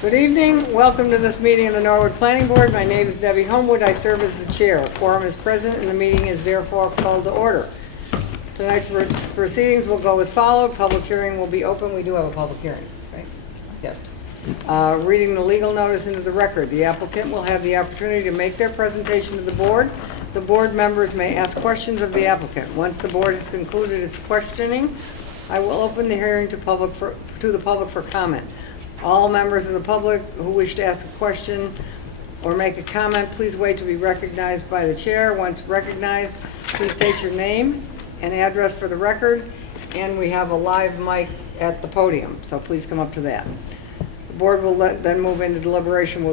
Good evening. Welcome to this meeting of the Norwood Planning Board. My name is Debbie Homewood. I serve as the chair. A quorum is present and the meeting is therefore called to order. Tonight's proceedings will go as followed. Public hearing will be open. We do have a public hearing, right? Yes. Reading the legal notice into the record. The applicant will have the opportunity to make their presentation to the board. The board members may ask questions of the applicant. Once the board has concluded its questioning, I will open the hearing to the public for comment. All members of the public who wish to ask a question or make a comment, please wait to be recognized by the chair. Once recognized, please state your name and address for the record. And we have a live mic at the podium, so please come up to that. The board will then move into deliberation.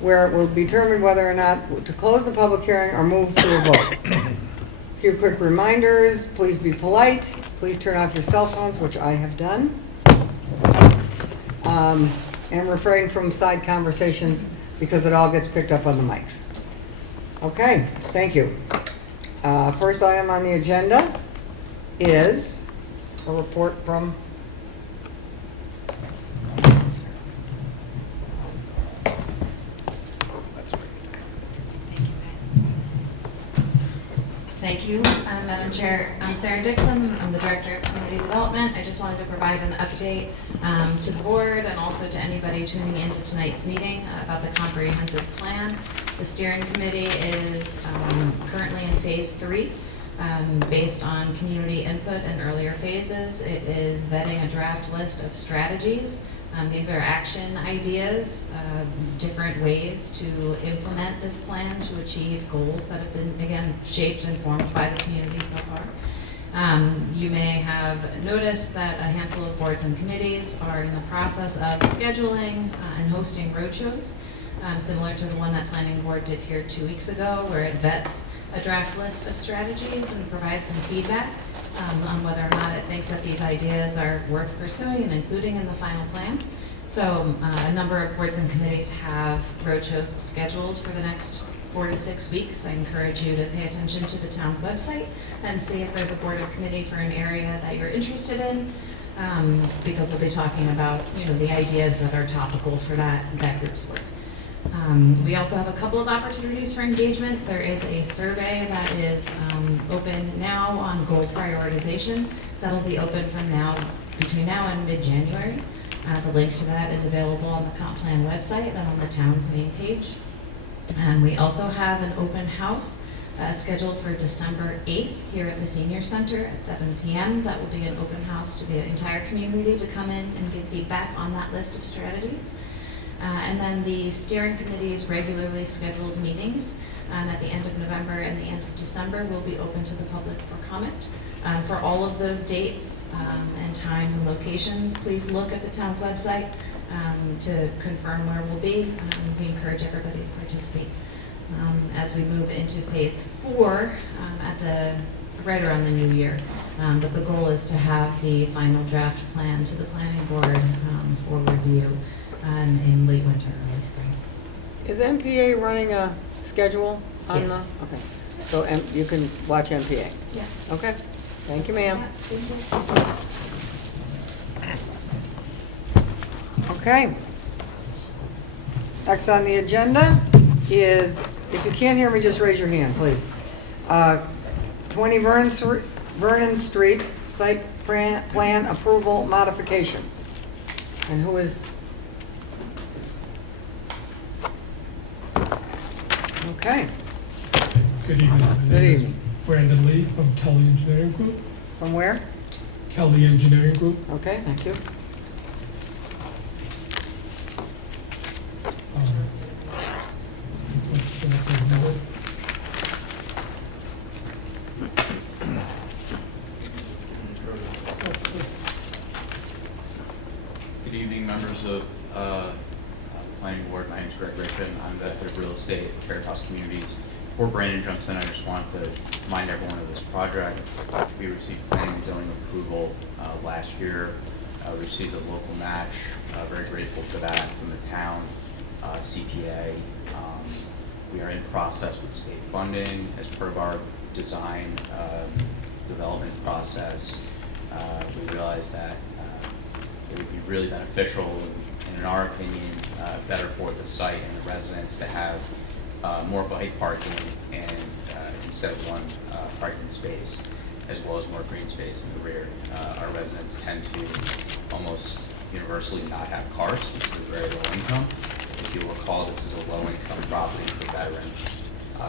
Where it will determine whether or not to close the public hearing or move to a vote. A few quick reminders. Please be polite. Please turn off your cell phones, which I have done. And refrain from side conversations because it all gets picked up on the mics. Okay, thank you. First item on the agenda is a report from Thank you, Madam Chair. I'm Sarah Dixon. I'm the Director of Community Development. I just wanted to provide an update to the board and also to anybody tuning into tonight's meeting about the comprehensive plan. The steering committee is currently in phase 3. Based on community input in earlier phases, it is vetting a draft list of strategies. These are action ideas, different ways to implement this plan to achieve goals that have been, again, shaped and formed by the community so far. You may have noticed that a handful of boards and committees are in the process of scheduling and hosting roadshows, similar to the one that Planning Board did here 2 weeks ago, where it vets a draft list of strategies and provides some feedback on whether or not it thinks that these ideas are worth pursuing and including in the final plan. So a number of boards and committees have roadshows scheduled for the next 4 to 6 weeks. I encourage you to pay attention to the town's website and see if there's a board or committee for an area that you're interested in, because we'll be talking about the ideas that are topical for that group's work. We also have a couple of opportunities for engagement. There is a survey that is open now on goal prioritization. That'll be open from between now and mid-January. The link to that is available on the comp plan website and on the town's main page. And we also have an open house scheduled for December 8th here at the Senior Center at 7 p.m. That will be an open house to the entire community to come in and give feedback on that list of strategies. And then the steering committee's regularly scheduled meetings at the end of November and the end of December will be open to the public for comment. For all of those dates and times and locations, please look at the town's website to confirm where we'll be. We encourage everybody to participate. As we move into phase 4 right around the new year. But the goal is to have the final draft plan to the planning board for review in late winter, early spring. Is MPA running a schedule on Yes. Okay. So you can watch MPA? Yeah. Okay. Thank you, ma'am. Yeah, thank you. Okay. Next on the agenda is, if you can't hear me, just raise your hand, please. 20 Vernon Street Site Plan Approval Modification. And who is? Okay. Good evening. My Good name is evening. Brandon Lee from Kelly Engineering Group. From where? Kelly Engineering Group. Okay, thank you. Good evening, members of Planning Board. My name is Greg Griffin. I'm the head of real estate at Caritas Communities. Before Brandon jumps in, I just wanted to remind everyone of this project. We received planning and zoning approval last year. We received a local match. Very grateful for that from the town, CPA. We are in process with state funding as part of our design development process. We realized that it would be really beneficial and in our opinion, better for the site and the residents to have more bike parking and instead of one parking space, as well as more green space in the rear. Our residents tend to almost universally not have cars because they're very low income. If you recall, this is a low income property for veterans.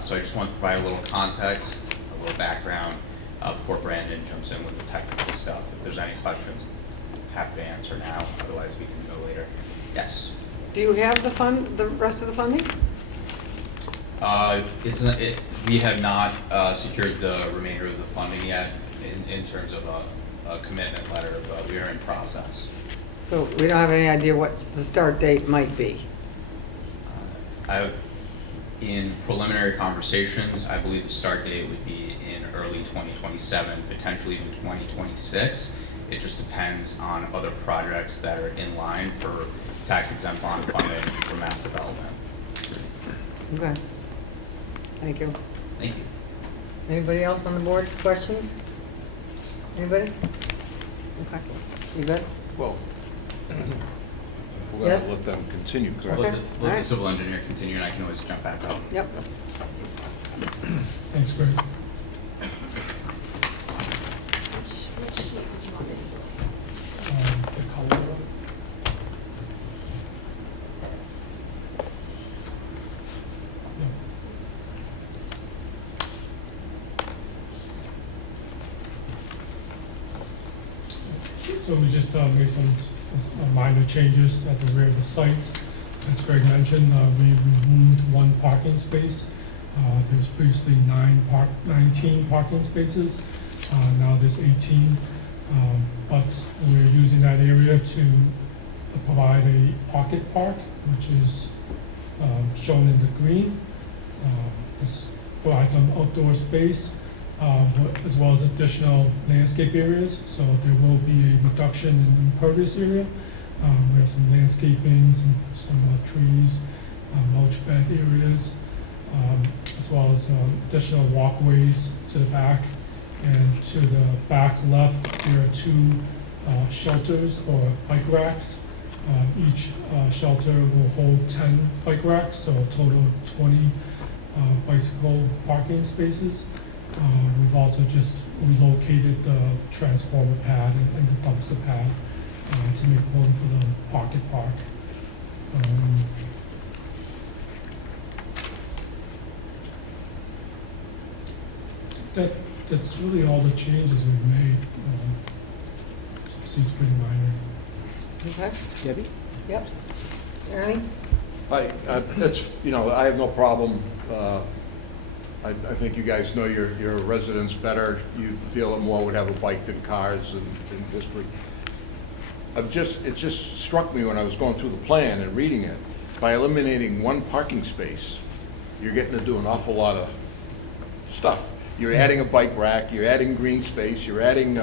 So I just want to provide a little context, a little background before Brandon jumps in with the technical stuff. If there's any questions, I'm happy to answer now. Otherwise, we can go later. Yes. Do you have the rest of the funding? We have not secured the remainder of the funding yet in terms of a commitment letter, but we are in process. So we don't have any idea what the start date might be. In preliminary conversations, I believe the start date would be in early 2027, potentially even 2026. It just depends on other projects that are in line for tax-exempt bond funding for mass development. Okay. Thank you. Thank you. Anybody else on the board, questions? Anybody? Okay. You good? Well, we're Yes? gonna let them continue, correct? Okay. Let the Alright. civil engineer continue, and I can always jump back up. Yep. Thanks, Greg. Which sheet did you want me to The color of it. So we just made some minor changes at the rear of the site. As Greg mentioned, we removed one parking space. There was previously 19 parking spaces. Now there's 18. But we're using that area to provide a pocket park, which is shown in the green. This provides some outdoor space, as well as additional landscape areas. So there will be a reduction in impervious area. We have some landscaping, some trees, mulch bed areas, as well as additional walkways to the back. And to the back left, there are two shelters for bike racks. Each shelter will hold 10 bike racks, so a total of 20 bicycle parking spaces. We've also just relocated the transformer pad and the dumpster pad to make room for the pocket park. That's really all the changes we've made. Seems pretty minor. Okay. Debbie? Yep. Ernie? Hi, it's, I have no problem. I think you guys know your residents better. You feel that more would have a bike than cars in history. It just struck me when I was going through the plan and reading it, by eliminating one parking space, you're getting to do an awful lot of stuff. You're adding a bike rack, you're adding green space, you're adding,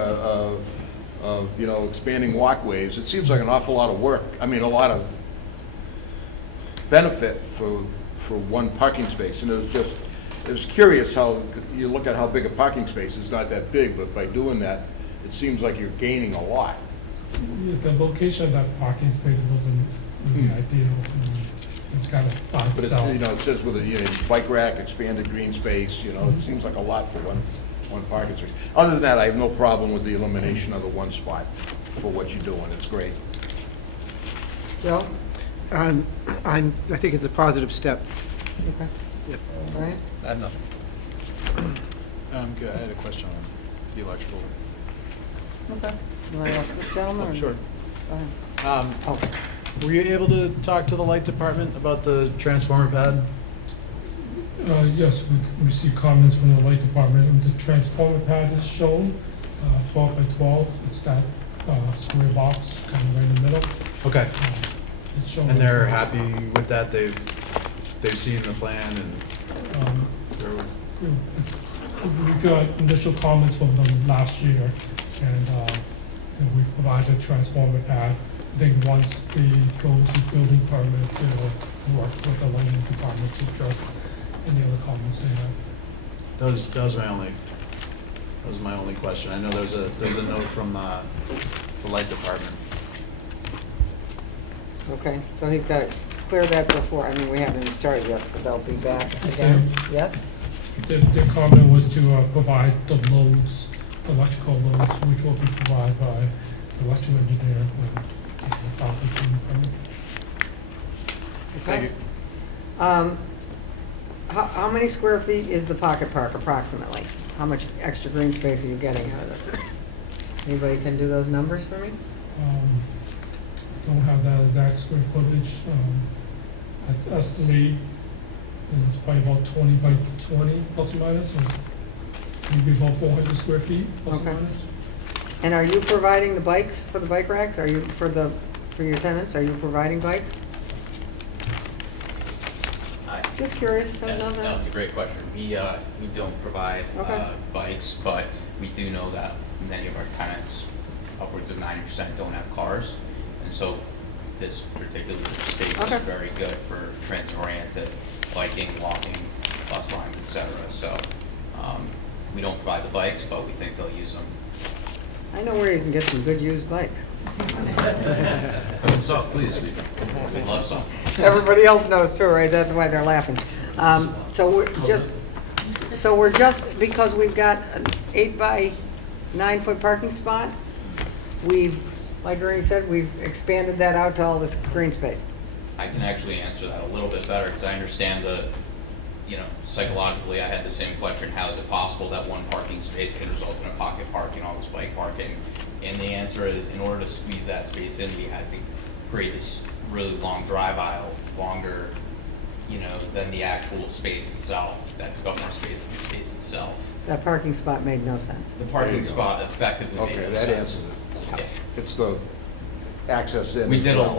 expanding walkways. It seems like an awful lot of work. I mean, a lot of benefit for one parking space. And it was curious how you look at how big a parking space is, not that big, but by doing that, it seems like you're gaining a lot. Yeah, the location of that parking space wasn't really ideal. It's kind of by But itself. it says with a bike rack, expanded green space, it seems like a lot for one parking space. Other than that, I have no problem with the elimination of the one spot for what you're doing. It's great. Joe? I think it's a positive step. Okay. Yep. Brian? I have nothing. Good. I had a question on the electrical. Okay. You want to ask this gentleman? or- Sure. Go ahead. Oh, Were you able to talk to the light department about the transformer pad? Yes, we received comments from the light department, and the transformer pad is shown, 12 by 12. It's that square box kind of right in the middle. Okay. It's shown. And they're happy with that? They've seen the plan and Um, or? We got initial comments from them last year, and we provided a transformer pad. I think once they go to building permit, they'll work with the lighting department to address any other comments they have. That was my only question. I know there's a note from the light department. Okay, so he's got to clear that before, I mean, we haven't even started yet, so they'll be back again. Yes? Their comment was to provide the loads, the electrical loads, which will be provided by the electrical engineer when the file for building permit. Okay. How many square feet is the pocket park approximately? How much extra green space are you getting out of this? Anybody can do those numbers for me? Don't have that exact square footage. I estimate it's probably about 20 by 20 plus or minus, so maybe about 400 square feet plus Okay. or minus. And are you providing the bikes for the bike racks? Are you, for your tenants, are you providing bikes? Just curious, don't know that. That's a great question. We don't provide Okay. bikes, but we do know that many of our tenants, upwards of 90%, don't have cars. And so this particular space Okay. is very good for transit-oriented, biking, walking, bus lines, etc. So we don't provide the bikes, but we think they'll use them. I know where you can get some good used bikes. Salt, please. We love salt. Everybody else knows too, right? That's why they're laughing. So we're just, because we've got an 8 by 9 foot parking spot, we've, like Ernie said, we've expanded that out to all this green space. I can actually answer that a little bit better because I understand psychologically I had the same question, how is it possible that one parking space can result in a pocket parking, all this bike parking? And the answer is, in order to squeeze that space in, we had to create this really long drive aisle, longer, than the actual space itself. That took up more space than the space itself. That parking spot made no sense. The parking spot effectively made Okay, no that sense. answers it. Yeah. It's the access in. We as did well.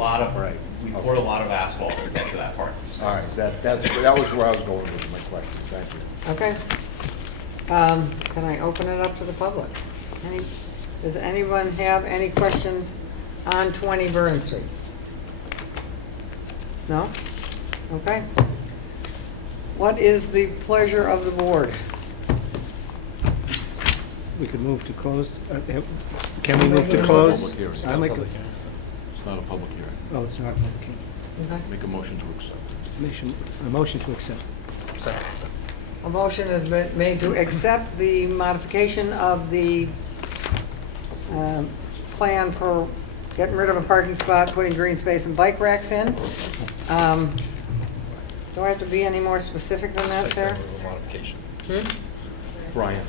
we poured a lot of asphalt to get to that parking space. All right, that was where I was going with my question, thank you. Okay. Can I open it up to the public? Does anyone have any questions on 20 Vernon Street? No? Okay. What is the pleasure of the board? We could move to close. Can we move to close? Public hearing. I make a, It's not a public hearing. oh, it's not, okay. Okay. Make a motion to accept. A motion to accept. A motion has been made to accept the modification of the plan for getting rid of a parking spot, putting green space and bike racks in. Do I have to be any more specific than that, Sarah? Modification. Brian.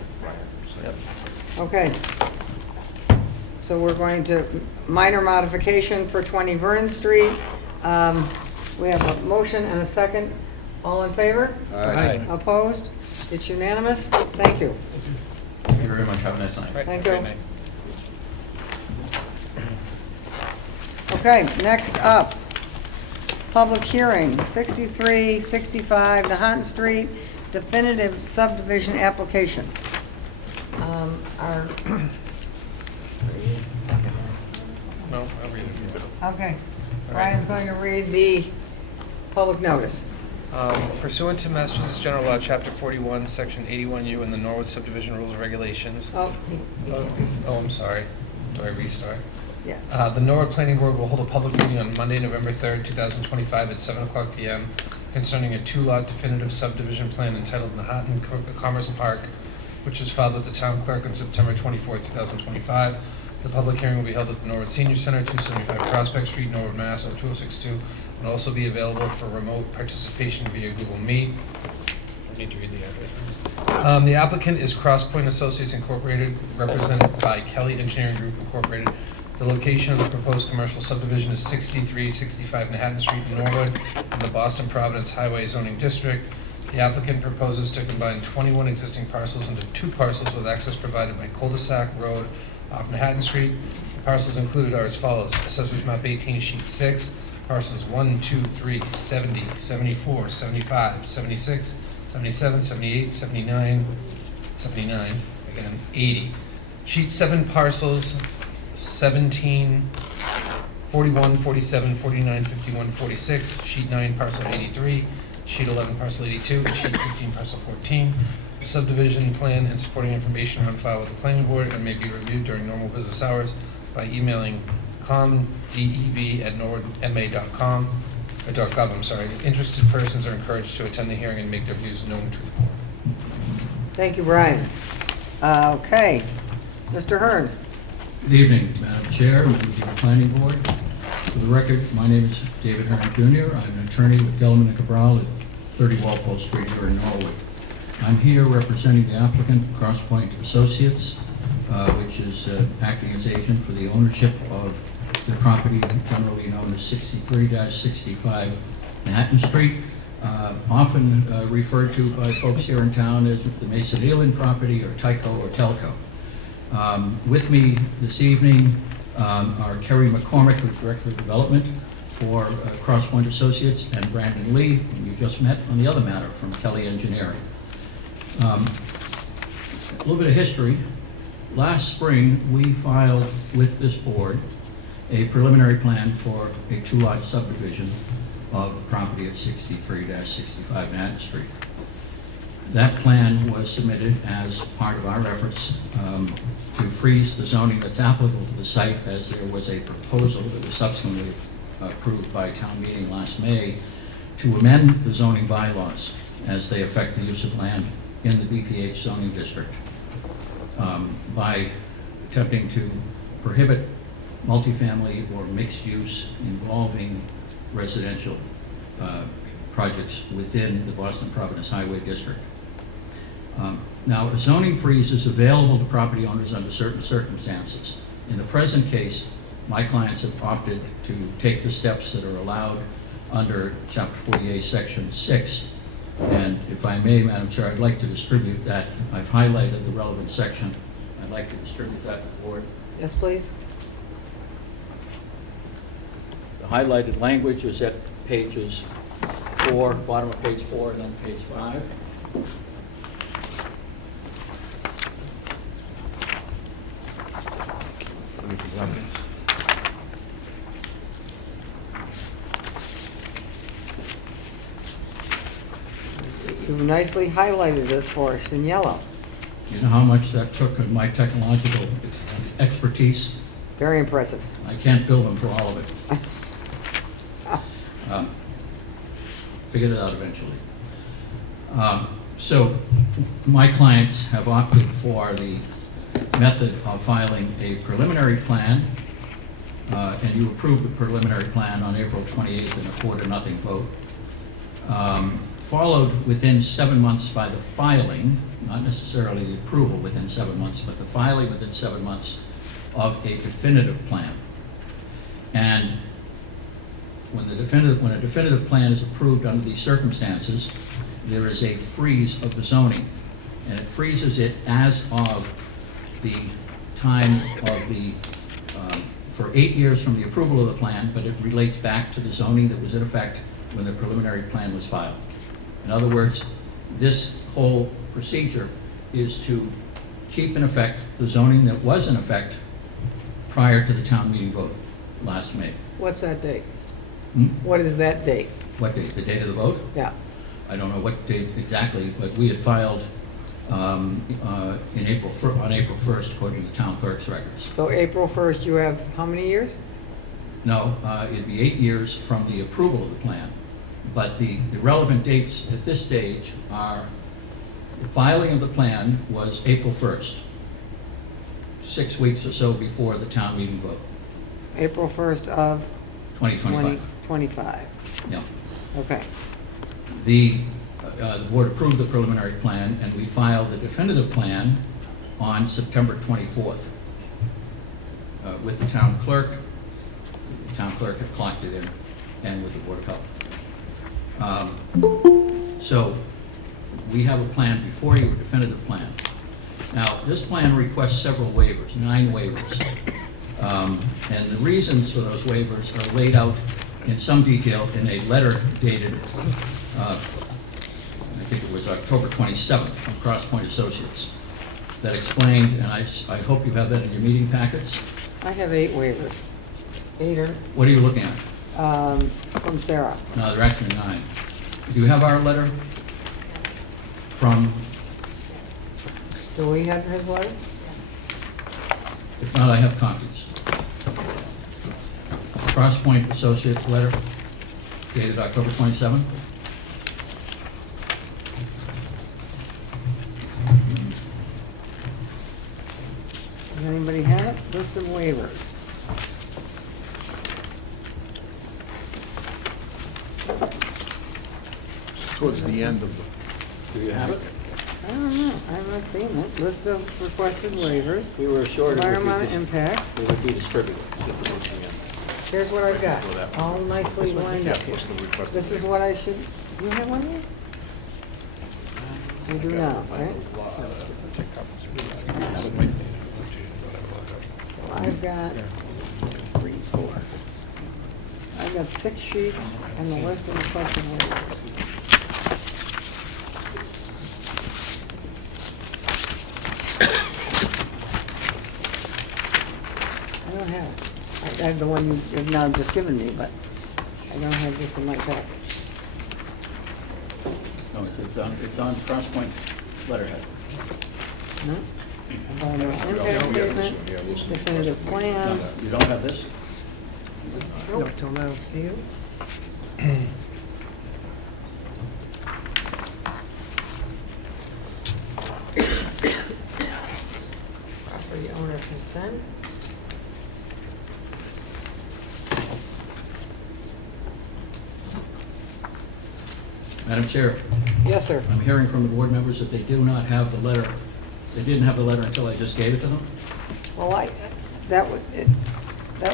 Okay. So we're going to, minor modification for 20 Vernon Street. We have a motion and a second. All in favor? Aye. Opposed? It's unanimous. Thank you. Thank you very much. Have a nice night. Thank you. Okay, next up, public hearing, 6365 Nahat Street, definitive subdivision application. No, I'll read it. Okay, Brian's going to read the public notice. Pursuant to Massachusetts General Law, Chapter 41, Section 81U, and the Norwood Subdivision Rules and Regulations. Oh, I'm sorry. Do I restart? yeah. The Norwood Planning Board will hold a public meeting on Monday, November 3rd, 2025 at 7 o'clock p.m. concerning a two-lot definitive subdivision plan entitled Nahat Commerce Park, which was filed with the town clerk on September 24th, 2025. The public hearing will be held at the Norwood Senior Center, 275 Prospect Street, Norwood, Mass. 02062, and will also be available for remote participation via Google Meet. I need to read the address. The applicant is CrossPoint Associates Incorporated, represented by Kelly Engineering Group Incorporated. The location of the proposed commercial subdivision is 6365 Manhattan Street in Norwood in the Boston Providence Highway Zoning District. The applicant proposes to combine 21 existing parcels into 2 parcels with access provided by cul-de-sac road off Manhattan Street. The parcels included are as follows: Assessors Map 18, Sheet 6, parcels 1, 2, 3, 70, 74, 75, 76, 77, 78, 79, 79, again, 80. Sheet 7 parcels, 17, 41, 47, 49, 51, 46. Sheet 9 parcel 83. Sheet 11 parcel 82. And sheet 15 parcel 14. Subdivision plan and supporting information are on file with the planning board and may be reviewed during normal business hours by emailing comdev@norwoodma.com, or .gov, I'm sorry. Interested persons are encouraged to attend the hearing and make their views known to the board. Thank you, Brian. Okay, Mr. Hearn. Good evening, Madam Chair, members of the Planning Board. For the record, my name is David Hearn Jr. I'm an attorney with Gelman and Cabral at 30 Walpole Street here in Norwood. I'm here representing the applicant, Crosspoint Associates, which is acting as agent for the ownership of the property generally known as 63-65 Manhattan Street, often referred to by folks here in town as the Mason Eland property or Tyco or Telco. With me this evening are Kerry McCormick, who's Director of Development for Crosspoint Associates, and Brandon Lee, whom you just met on the other matter from Kelly Engineering. A little bit of history. Last spring, we filed with this board a preliminary plan for a two-lot subdivision of the property at 63-65 Manhattan Street. That plan was submitted as part of our efforts to freeze the zoning that's applicable to the site, as there was a proposal that was subsequently approved by town meeting last May to amend the zoning bylaws as they affect the use of land in the BPH zoning district by attempting to prohibit multifamily or mixed use involving residential projects within the Boston Providence Highway District. Now, a zoning freeze is available to property owners under certain circumstances. In the present case, my clients have opted to take the steps that are allowed under Chapter 48, Section 6. And if I may, Madam Chair, I'd like to distribute that. I've highlighted the relevant section. I'd like to distribute that to the board. Yes, please. The highlighted language is at pages 4, bottom of page 4, and then page 5. You've nicely highlighted this for us in yellow. You know how much that took of my technological expertise? Very impressive. I can't bill them for all of it. Figured it out eventually. So my clients have opted for the method of filing a preliminary plan, and you approved the preliminary plan on April 28th in a 4-0 vote. Followed within 7 months by the filing, not necessarily the approval within 7 months, but the filing within 7 months of a definitive plan. And when a definitive plan is approved under these circumstances, there is a freeze of the zoning, and it freezes it as of the time of the, for 8 years from the approval of the plan, but it relates back to the zoning that was in effect when the preliminary plan was filed. In other words, this whole procedure is to keep in effect the zoning that was in effect prior to the town meeting vote last May. What's that date? Hmm? What is that date? What date? The date of the vote? Yeah. I don't know what date exactly, but we had filed on April 1st, according to the town clerk's records. So April 1st, you have how many years? No, it'd be 8 years from the approval of the plan. But the relevant dates at this stage are, the filing of the plan was April 1st, 6 weeks or so before the town meeting vote, April 1st of 2025. 2025. Yeah. Okay. The board approved the preliminary plan, and we filed the definitive plan on September 24th with the town clerk. The town clerk had clocked it in, and with the Board of Health. So we have a plan before you, a definitive plan. Now, this plan requests several waivers, 9 waivers. And the reasons for those waivers are laid out in some detail in a letter dated, I think it was October 27th, from Crosspoint Associates, that explained, and I hope you have that in your meeting packets. I have 8 waivers. 8 What are you looking at? from Sarah. No, there are actually 9. Do you have our letter from, Do we have his letter? if not, I have copies. Crosspoint Associates letter dated October 27th. Does anybody have it? List of waivers. Towards the end of the, Do you have it? I don't know, I'm not seeing it. List of requested waivers, We were assured environmental impact. it would be distributed. Here's what I've got, all nicely lined up here. list of requested. This is what I should, you have one here? You do now, right? I've got 3, 4. I've got 6 sheets and the list of requested waivers. I don't have it. I have the one you've now just given me, but I don't have this in my package. No, it's on Crosspoint letterhead. No? Environmental impact statement, definitive plan. No, you don't have this? No, till now. Do you? Property owner consent. Madam Chair, Yes, sir. I'm hearing from the board members that they do not have the letter. They didn't have the letter until I just gave it to them. Well, that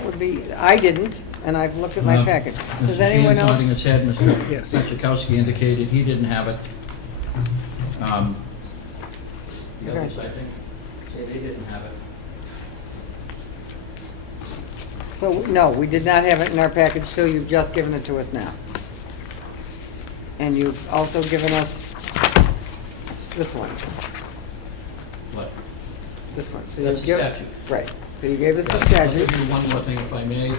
would be, I didn't, and I've looked at my packet. Does Mr. anyone Sheehan's else? nodding his head, Mr. Yes. Chakowski indicated he didn't have it. The Okay. others, I think, say they didn't have it. So, no, we did not have it in our package, so you've just given it to us now. And you've also given us this one, What? this one. So That's you've the given- statute. Right, so you gave us the I'll statute. give you one more thing, if I may.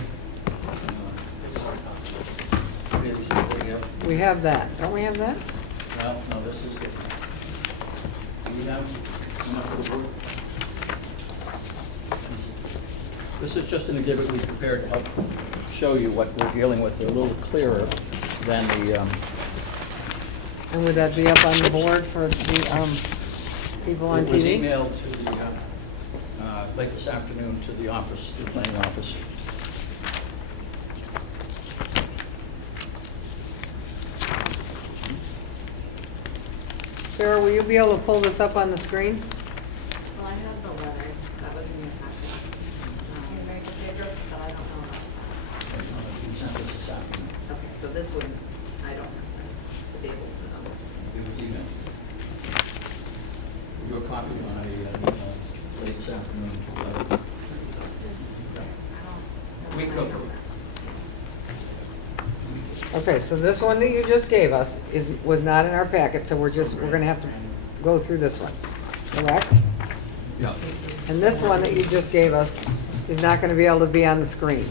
We have that, don't we have that? Well, no, this is different. Do you have enough for the board? This is just an exhibit we prepared to help show you what we're dealing with, a little clearer than the, And would that be up on the board for the people on it was TV? emailed to the, late this afternoon to the office, the planning office. Sarah, will you be able to pull this up on the screen? Well, I have the letter that was in your packets. But I don't know. We sent this this afternoon. Okay, so this one, I don't have this to be able to put on this one. It was emailed. Your copy when I late this afternoon. We can go through it. Okay, so this one that you just gave us was not in our packet, so we're gonna have to go through this one, correct? Yeah, And this one that you just gave us is not gonna be able to be on the screen.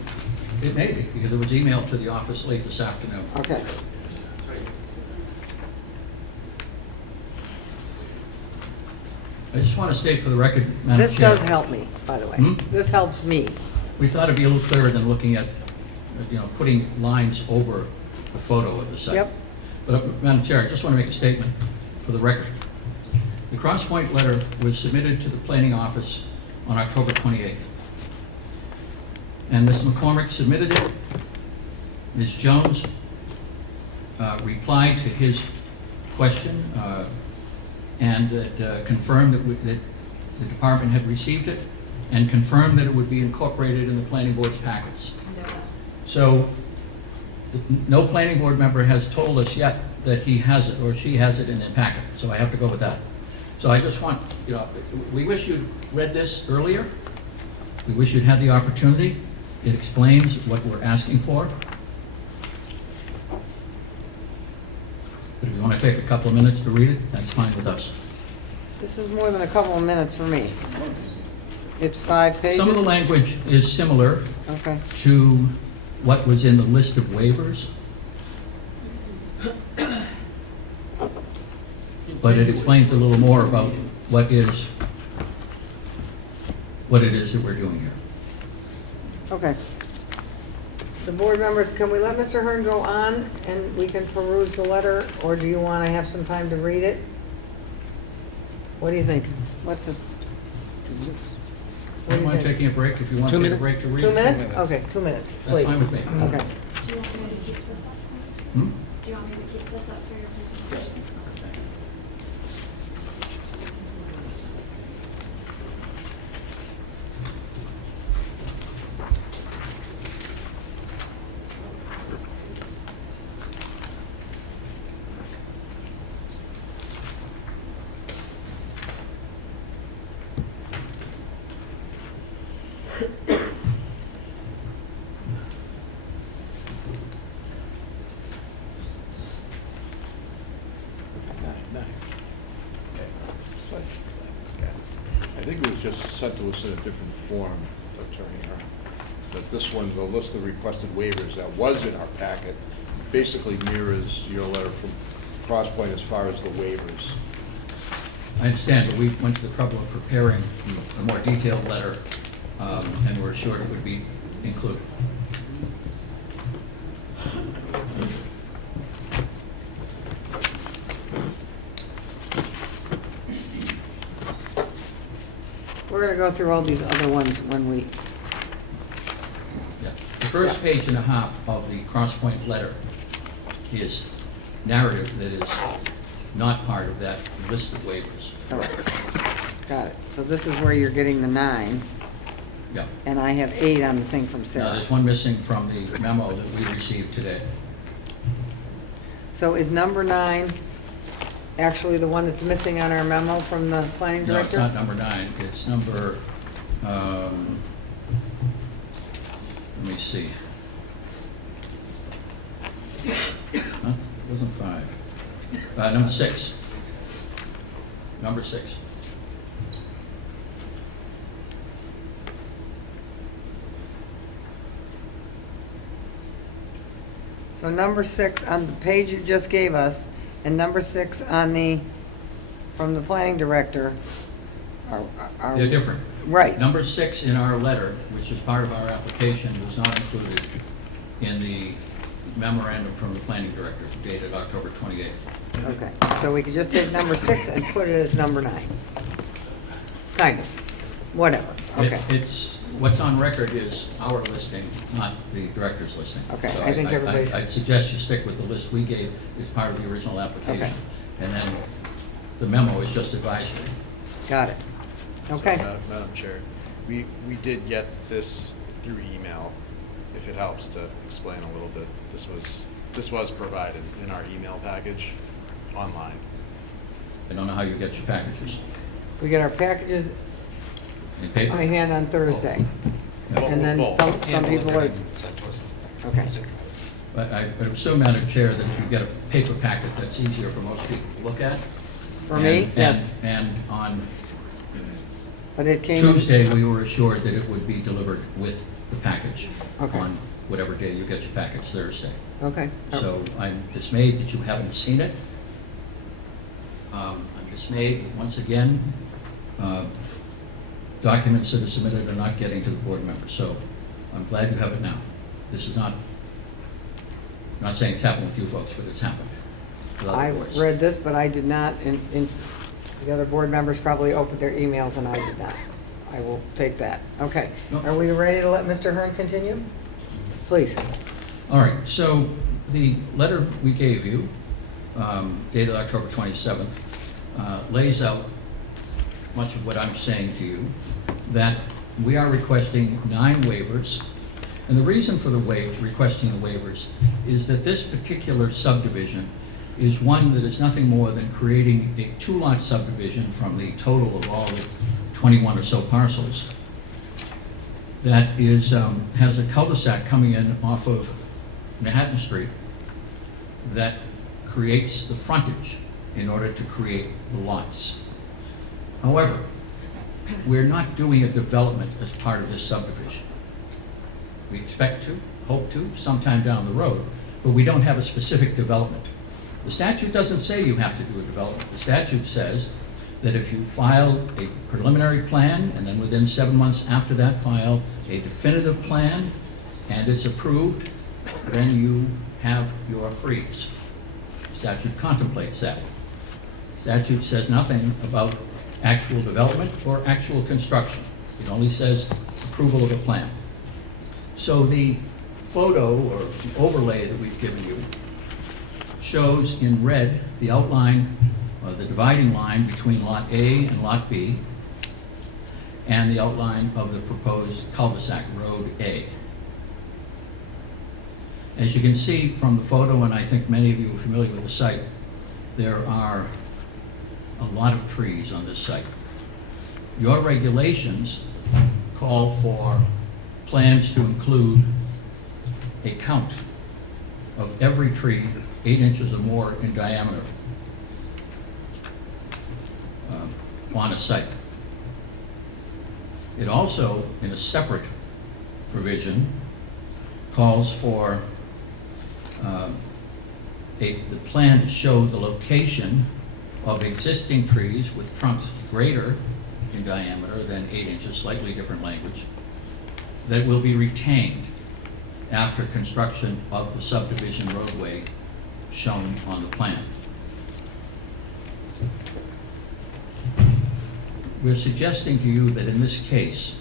it may be, because it was emailed to the office late this afternoon. Okay. I just want to state for the record, Madam Chair. This does help me, by the way. Hmm? This helps me. We thought it'd be a little clearer than looking at, putting lines over the photo of the site. Yep. But, Madam Chair, I just want to make a statement for the record. The Crosspoint letter was submitted to the planning office on October 28th. And Mr. McCormick submitted it. Ms. Jones replied to his question and that confirmed that the department had received it and confirmed that it would be incorporated in the planning board's packets. So no planning board member has told us yet that he has it or she has it in their packet, so I have to go with that. So I just want, we wish you'd read this earlier. We wish you'd had the opportunity. It explains what we're asking for. But if you want to take a couple of minutes to read it? That's fine with us. This is more than a couple of minutes for me. It's 5 pages? Some of the language is similar Okay, to what was in the list of waivers, but it explains a little more about what it is that we're doing here. okay. The board members, can we let Mr. Hearn go on and we can peruse the letter, or do you want to have some time to read it? What do you think? What's the? What do Don't you mind think? taking a break if you want to take a break to read. 2 minutes? Okay, 2 minutes, That's please. fine with me. Okay. Do you want me to keep this up on the screen? Hmm? Do you want me to keep this up for your presentation? I think it was just sent to us in a different form, Attorney Hearn. But this one, the list of requested waivers that was in our packet basically mirrors your letter from Crosspoint as far as the waivers. I understand, but we went to the trouble of preparing a more detailed letter, and were assured it would be included. We're gonna go through all these other ones when we, Yeah. The first page and a half of the Crosspoint letter is narrative that is not part of that list of waivers. all right. Got it. So this is where you're getting the 9, Yeah. and I have 8 on the thing from Now, Sarah. there's one missing from the memo that we received today. So is number 9 actually the one that's missing on our memo from the planning No, it's director? not number 9, it's number, let me see. Huh? It wasn't 5. Number 6. Number 6. So number 6 on the page you just gave us, and number 6 on the, from the planning director are. They're different. Right. Number 6 in our letter, which is part of our application, was not included in the memorandum from the planning director dated October 28th. Okay, so we could just take number 6 and put it as number 9. Kind of, whatever, okay. It's, what's on record is our listing, not the director's listing. Okay, So I think everybody's- I'd suggest you stick with the list we gave as part of the original application. Okay. And then the memo is just advisory. Got it. So, Okay, Madam Chair, we did get this through email, if it helps to explain a little bit. This was provided in our email package online. I don't know how you get your packages. we get our packages In paper? by hand on Thursday, Yeah. and then some people are, okay. But I would assume, Madam Chair, that if you get a paper packet, that's easier for most people to look at. For me, And- yes, And on but it came in. Tuesday, we were assured that it would be delivered with the package Okay. on whatever day you get your package, Thursday. Okay. So I'm dismayed that you haven't seen it. I'm dismayed, once again, documents that are submitted are not getting to the board members, so I'm glad you have it now. This is not, I'm not saying it's happened with you folks, but it's happened with other I boards. read this, but I did not, and the other board members probably opened their emails and I did not. I will take that. Okay. No. Are we ready to let Mr. Hearn continue? Please. All right, so the letter we gave you, dated October 27th, lays out much of what I'm saying to you, that we are requesting 9 waivers. And the reason for the requesting the waivers is that this particular subdivision is one that is nothing more than creating a 2-lot subdivision from the total of all the 21 or so parcels that is, has a cul-de-sac coming in off of Manhattan Street that creates the frontage in order to create the lots. However, we're not doing a development as part of this subdivision. We expect to, hope to, sometime down the road, but we don't have a specific development. The statute doesn't say you have to do a development. The statute says that if you file a preliminary plan, and then within 7 months after that file a definitive plan, and it's approved, then you have your freeze. Statute contemplates that. Statute says nothing about actual development or actual construction. It only says approval of a plan. So the photo or overlay that we've given you shows in red the outline, the dividing line between Lot A and Lot B, and the outline of the proposed cul-de-sac Road A. As you can see from the photo, and I think many of you are familiar with the site, there are a lot of trees on this site. Your regulations call for plans to include a count of every tree 8 inches or more in diameter on a site. It also, in a separate provision, calls for the plan to show the location of existing trees with trunks greater in diameter than 8 inches, slightly different language, that will be retained after construction of the subdivision roadway shown on the plan. We're suggesting to you that in this case,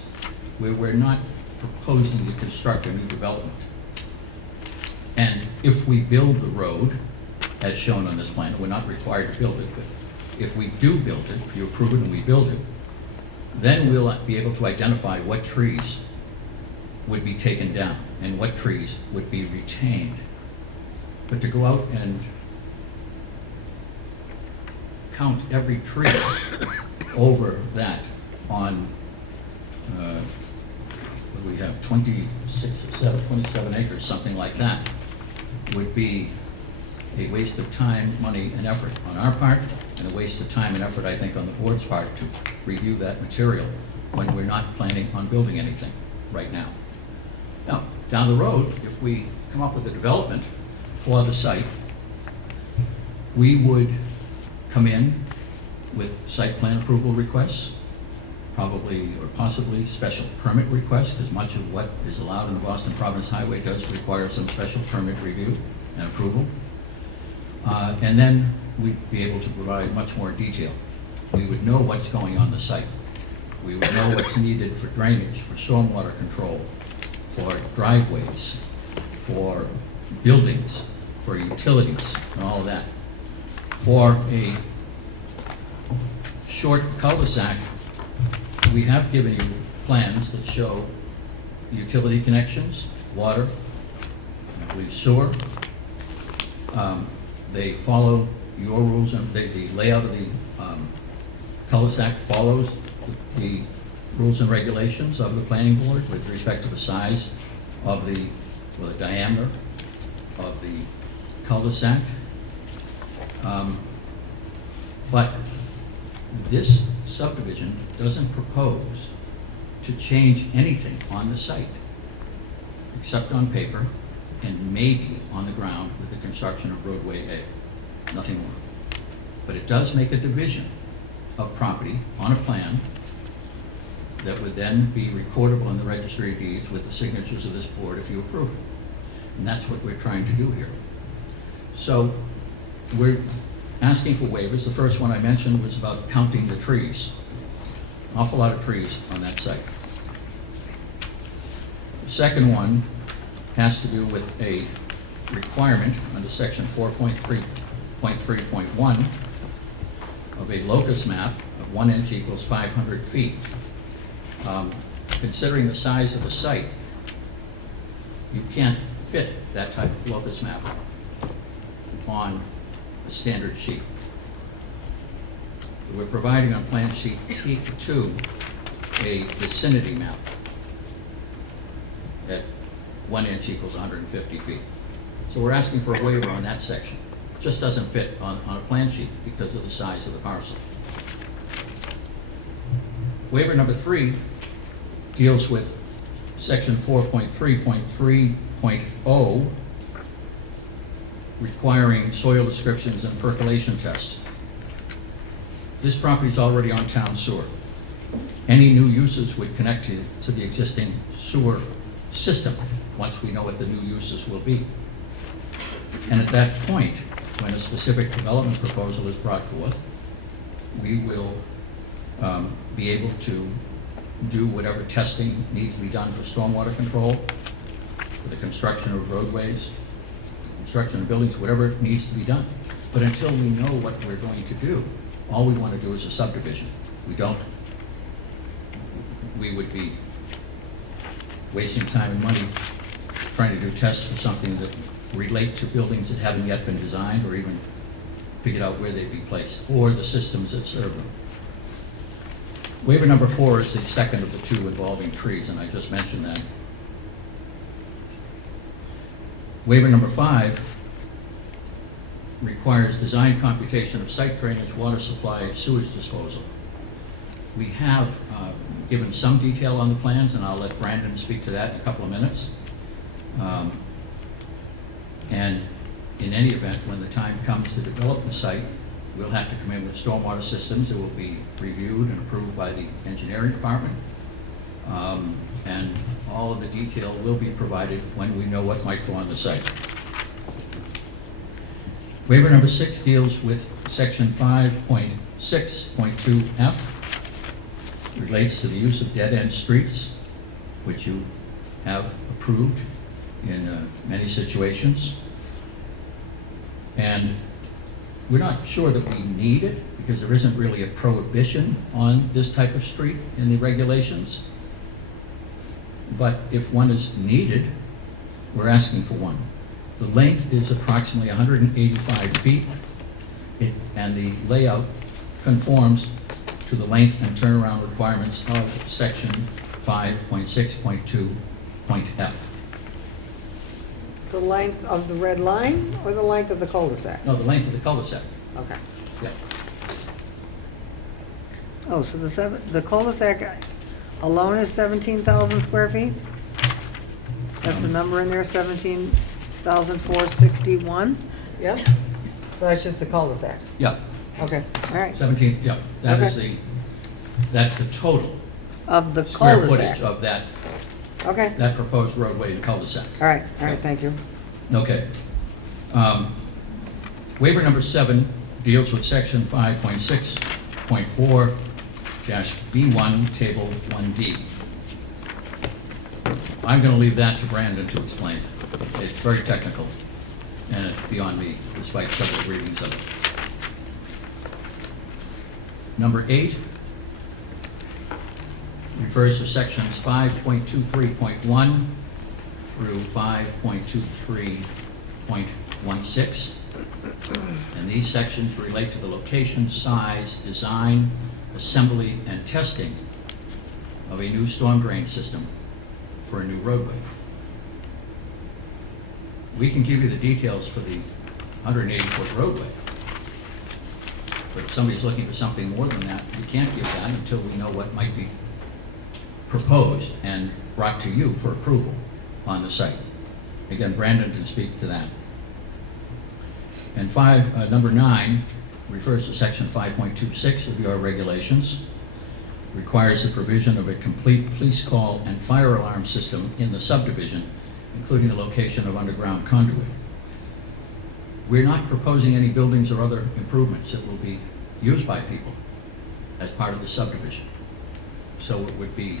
where we're not proposing to construct a new development, and if we build the road, as shown on this plan, we're not required to build it, but if we do build it, if you approve it and we build it, then we'll be able to identify what trees would be taken down and what trees would be retained. But to go out and count every tree over that on, what do we have, 27 acres, something like that, would be a waste of time, money, and effort on our part, and a waste of time and effort, I think, on the board's part to review that material when we're not planning on building anything right now. Now, down the road, if we come up with a development for the site, we would come in with site plan approval requests, probably or possibly special permit requests, because much of what is allowed in the Boston Providence Highway does require some special permit review and approval. And then we'd be able to provide much more detail. We would know what's going on the site. We would know what's needed for drainage, for stormwater control, for driveways, for buildings, for utilities, and all of that. For a short cul-de-sac, we have given you plans that show utility connections, water, I believe sewer. They follow your rules, and the layout of the cul-de-sac follows the rules and regulations of the planning board with respect to the size of the diameter of the cul-de-sac. But this subdivision doesn't propose to change anything on the site, except on paper and maybe on the ground with the construction of roadway A, nothing more. But it does make a division of property on a plan that would then be recordable in the registry of deeds with the signatures of this board if you approve it. And that's what we're trying to do here. So we're asking for waivers. The first one I mentioned was about counting the trees. Awful lot of trees on that site. The second one has to do with a requirement under section 4.3.1 of a locus map of 1 inch equals 500 feet. Considering the size of the site, you can't fit that type of locus map on a standard sheet. We're providing on plan sheet T2 a vicinity map at 1 inch equals 150 feet. So we're asking for a waiver on that section. just doesn't fit on a plan sheet because of the size of the parcel. Waiver number 3 deals with section 4.3.3.0, requiring soil descriptions and percolation tests. This property is already on town sewer. Any new uses would connect to the existing sewer system, once we know what the new uses will be. And at that point, when a specific development proposal is brought forth, we will be able to do whatever testing needs to be done for stormwater control, for the construction of roadways, construction of buildings, whatever needs to be done. But until we know what we're going to do, all we want to do is a subdivision. We would be wasting time and money trying to do tests for something that relate to buildings that haven't yet been designed or even figured out where they'd be placed, or the systems that serve them. Waiver number 4 is the second of the 2 involving trees, and I just mentioned that. Waiver number 5 requires design computation of site drainage, water supply, sewage disposal. We have given some detail on the plans, and I'll let Brandon speak to that in a couple of minutes. And in any event, when the time comes to develop the site, we'll have to come in with stormwater systems that will be reviewed and approved by the engineering department. And all of the detail will be provided when we know what might go on the site. Waiver number 6 deals with section 5.6.2F, relates to the use of dead-end streets, which you have approved in many situations. And we're not sure that we need it, because there isn't really a prohibition on this type of street in the regulations. But if one is needed, we're asking for one. The length is approximately 185 feet, and the layout conforms to the length and turnaround requirements of section 5.6.2.F. The length of the red line or the length of the cul-de-sac? No, the length of the cul-de-sac. Okay. Yeah. Oh, so the cul-de-sac alone is 17,000 square feet? That's a number in there, 17,461? Yep. So that's just the cul-de-sac? Yeah, Okay, all right. 17, yeah, that is Okay. that's the total Of the square cul-de-sac? footage of that Okay, proposed roadway and cul-de-sac. all right, thank you. Okay. Waiver number 7 deals with section 5.6.4-B1, table 1D. I'm going to leave that to Brandon to explain. It's very technical, and it's beyond me, despite several readings of it. Number 8 refers to sections 5.23.1 through 5.23.16. And these sections relate to the location, size, design, assembly, and testing of a new storm drain system for a new roadway. We can give you the details for the 180-foot roadway. But if somebody's looking for something more than that, we can't give that until we know what might be proposed and brought to you for approval on the site. Again, Brandon can speak to that. And number 9 refers to section 5.26 of your regulations, requires the provision of a complete police call and fire alarm system in the subdivision, including the location of underground conduit. We're not proposing any buildings or other improvements that will be used by people as part of the subdivision. So it would be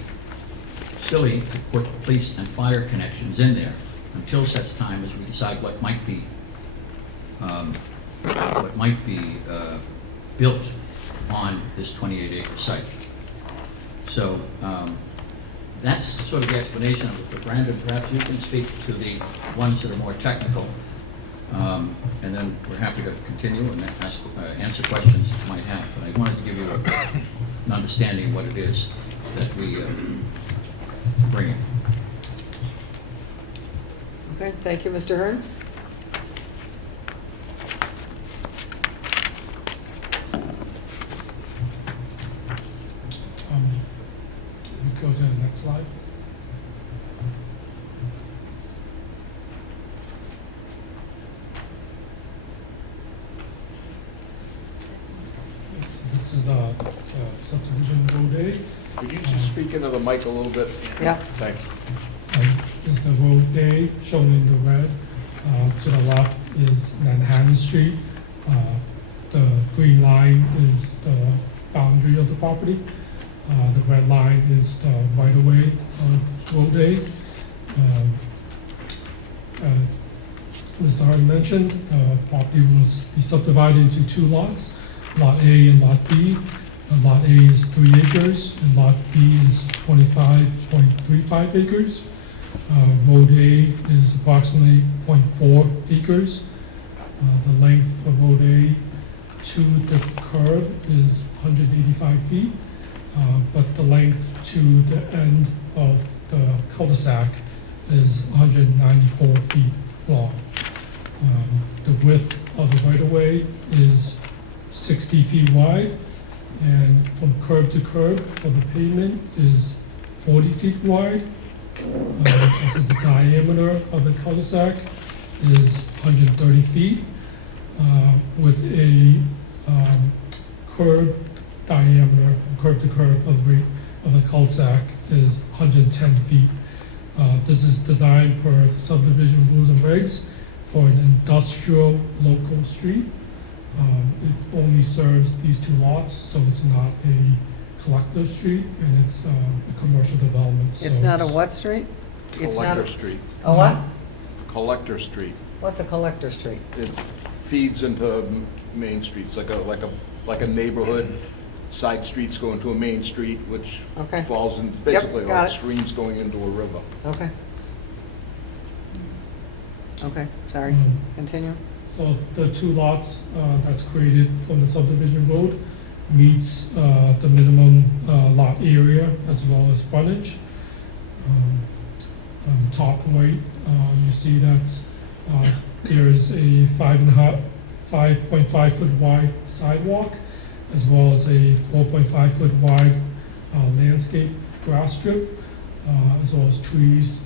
silly to put police and fire connections in there until such time as we decide what might be built on this 28-acre site. So that's sort of the explanation of it. But Brandon, perhaps you can speak to the ones that are more technical, and then we're happy to continue and answer questions that you might have. But I wanted to give you an understanding of what it is that we bring in. Okay, thank you, Mr. Hearn. go to the next slide. This is the subdivision road A. Could you just speak into the mic a little bit? Yeah. Thanks. This is the road A shown in the red. To the left is Manhattan Street. The green line is the boundary of the property. The red line is the right-of-way of road A. As Darren mentioned, the property will be subdivided into two lots, Lot A and Lot B. Lot A is 3 acres, and Lot B is 25.35 acres. Road A is approximately 0.4 acres. The length of Road A to the curb is 185 feet, but the length to the end of the cul-de-sac is 194 feet long. The width of the right-of-way is 60 feet wide, and from curb to curb of the pavement is 40 feet wide. Also the diameter of the cul-de-sac is 130 feet, with a curb diameter from curb to curb of the cul-de-sac is 110 feet. This is designed per subdivision rules and regs for an industrial local street. It only serves these two lots, so it's not a collector street, and it's a commercial development. So It's not a what street? It's not Collector Street. a what? Collector Street. What's a collector street? It feeds into main streets, like a neighborhood. Side streets go into a main street, which Okay. falls in, basically got like it. streams going into a river. Okay. Okay, sorry, Mhm. continue. So the two lots that's created from the subdivision road meets the minimum lot area as well as frontage. On the top right, you see that there is a 5.5 foot wide sidewalk as well as a 4.5 foot wide landscape grass strip, as well as trees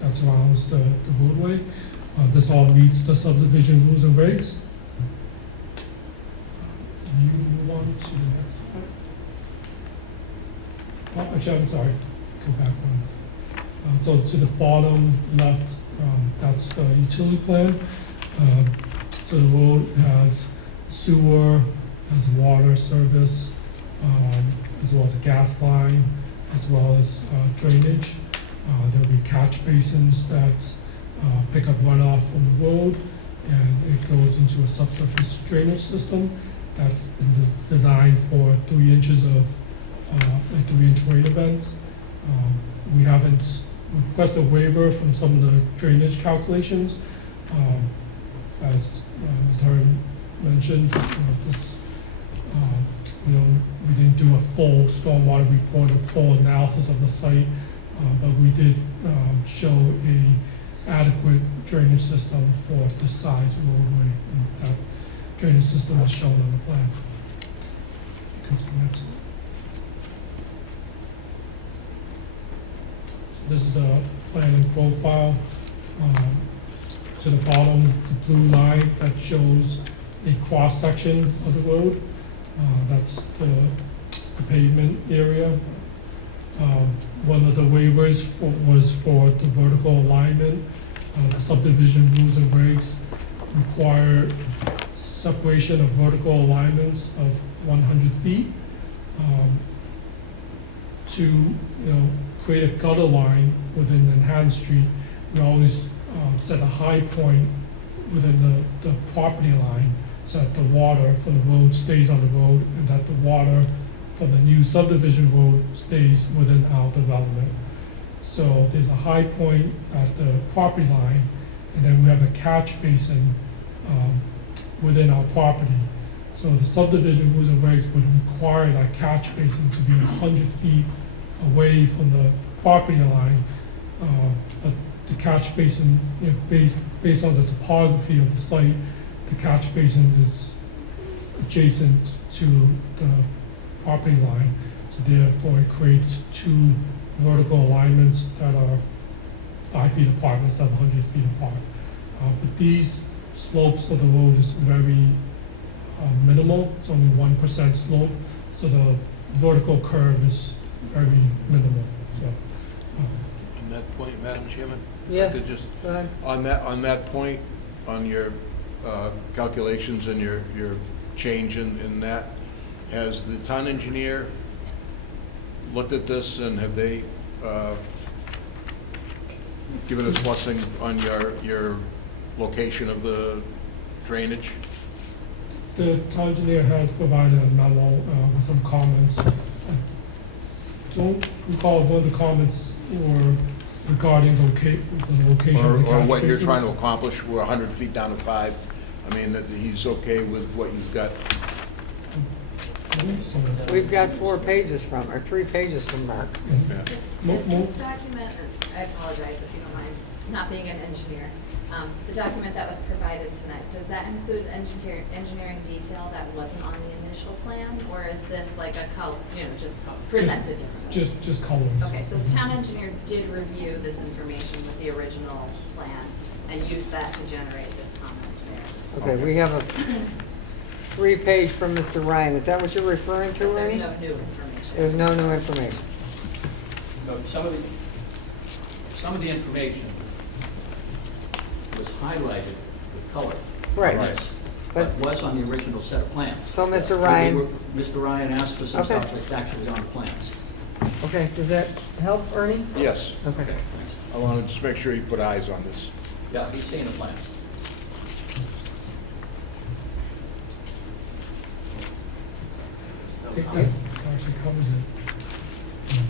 that surrounds the roadway. This all meets the subdivision rules and regs. You move on to the next slide. Oh, actually, I'm sorry, go back one. So to the bottom left, that's the utility plan. So the road has sewer, has water service, as well as a gas line, as well as drainage. There'll be catch basins that pick up runoff from the road, and it goes into a subsurface drainage system that's designed for 3 inches of 3-inch rain events. We haven't requested a waiver from some of the drainage calculations. As Mr. Hearn mentioned, this, we didn't do a full stormwater report, a full analysis of the site, but we did show a adequate drainage system for the size roadway, and that drainage system is shown on the plan. Go to the next slide. This is the plan and profile. To the bottom, the blue line that shows a cross-section of the road. That's the pavement area. One of the waivers was for the vertical alignment. The subdivision rules and regs require separation of vertical alignments of 100 feet. To create a gutter line within Manhattan Street, we always set a high point within the property line so that the water from the road stays on the road, and that the water from the new subdivision road stays within our development. So there's a high point at the property line, and then we have a catch basin within our property. So the subdivision rules and regs would require that catch basin to be 100 feet away from the property line. But the catch basin, based on the topography of the site, the catch basin is adjacent to the property line. So therefore, it creates two vertical alignments that are 5 feet apart instead of 100 feet apart. But these slopes of the road is very minimal. It's only 1% slope, so the vertical curve is very minimal. So, On that point, Madam Chairman? if I Yes. could just- Go ahead. On that point, on your calculations and your change in that, has the town engineer looked at this and have they given us blessing on your location of the drainage? the town engineer has provided a memo with some comments. I don't recall if one of the comments were regarding the location of the Or catch what you're basins. trying to accomplish, we're 100 feet down to 5. I mean, that he's okay with what you've got. I believe so. We've got 4 pages from, or 3 pages from Mark. Yeah. Is Mo- mo- this document, and I apologize if you don't mind, not being an engineer, the document that was provided tonight, does that include engineering detail that wasn't on the initial plan? Or is this like a just presented differently? Just colors. Okay, so the town engineer did review this information with the original plan and used that to generate his comments there. Okay, we have a 3-page from Mr. Ryan. Is that what you're referring to, There's Ernie? no new information. There's no new information. No, some of the information was highlighted with color. Right. But was on the original set of plans. So, Mr. So we Ryan- were- Mr. Ryan asked for some Okay. stuff that's actually on the plans. Okay, does that help, Ernie? Yes, Okay. Okay, thanks. I want to just make sure you put eyes on this. Yeah, he's seen the plans. I think that actually covers it.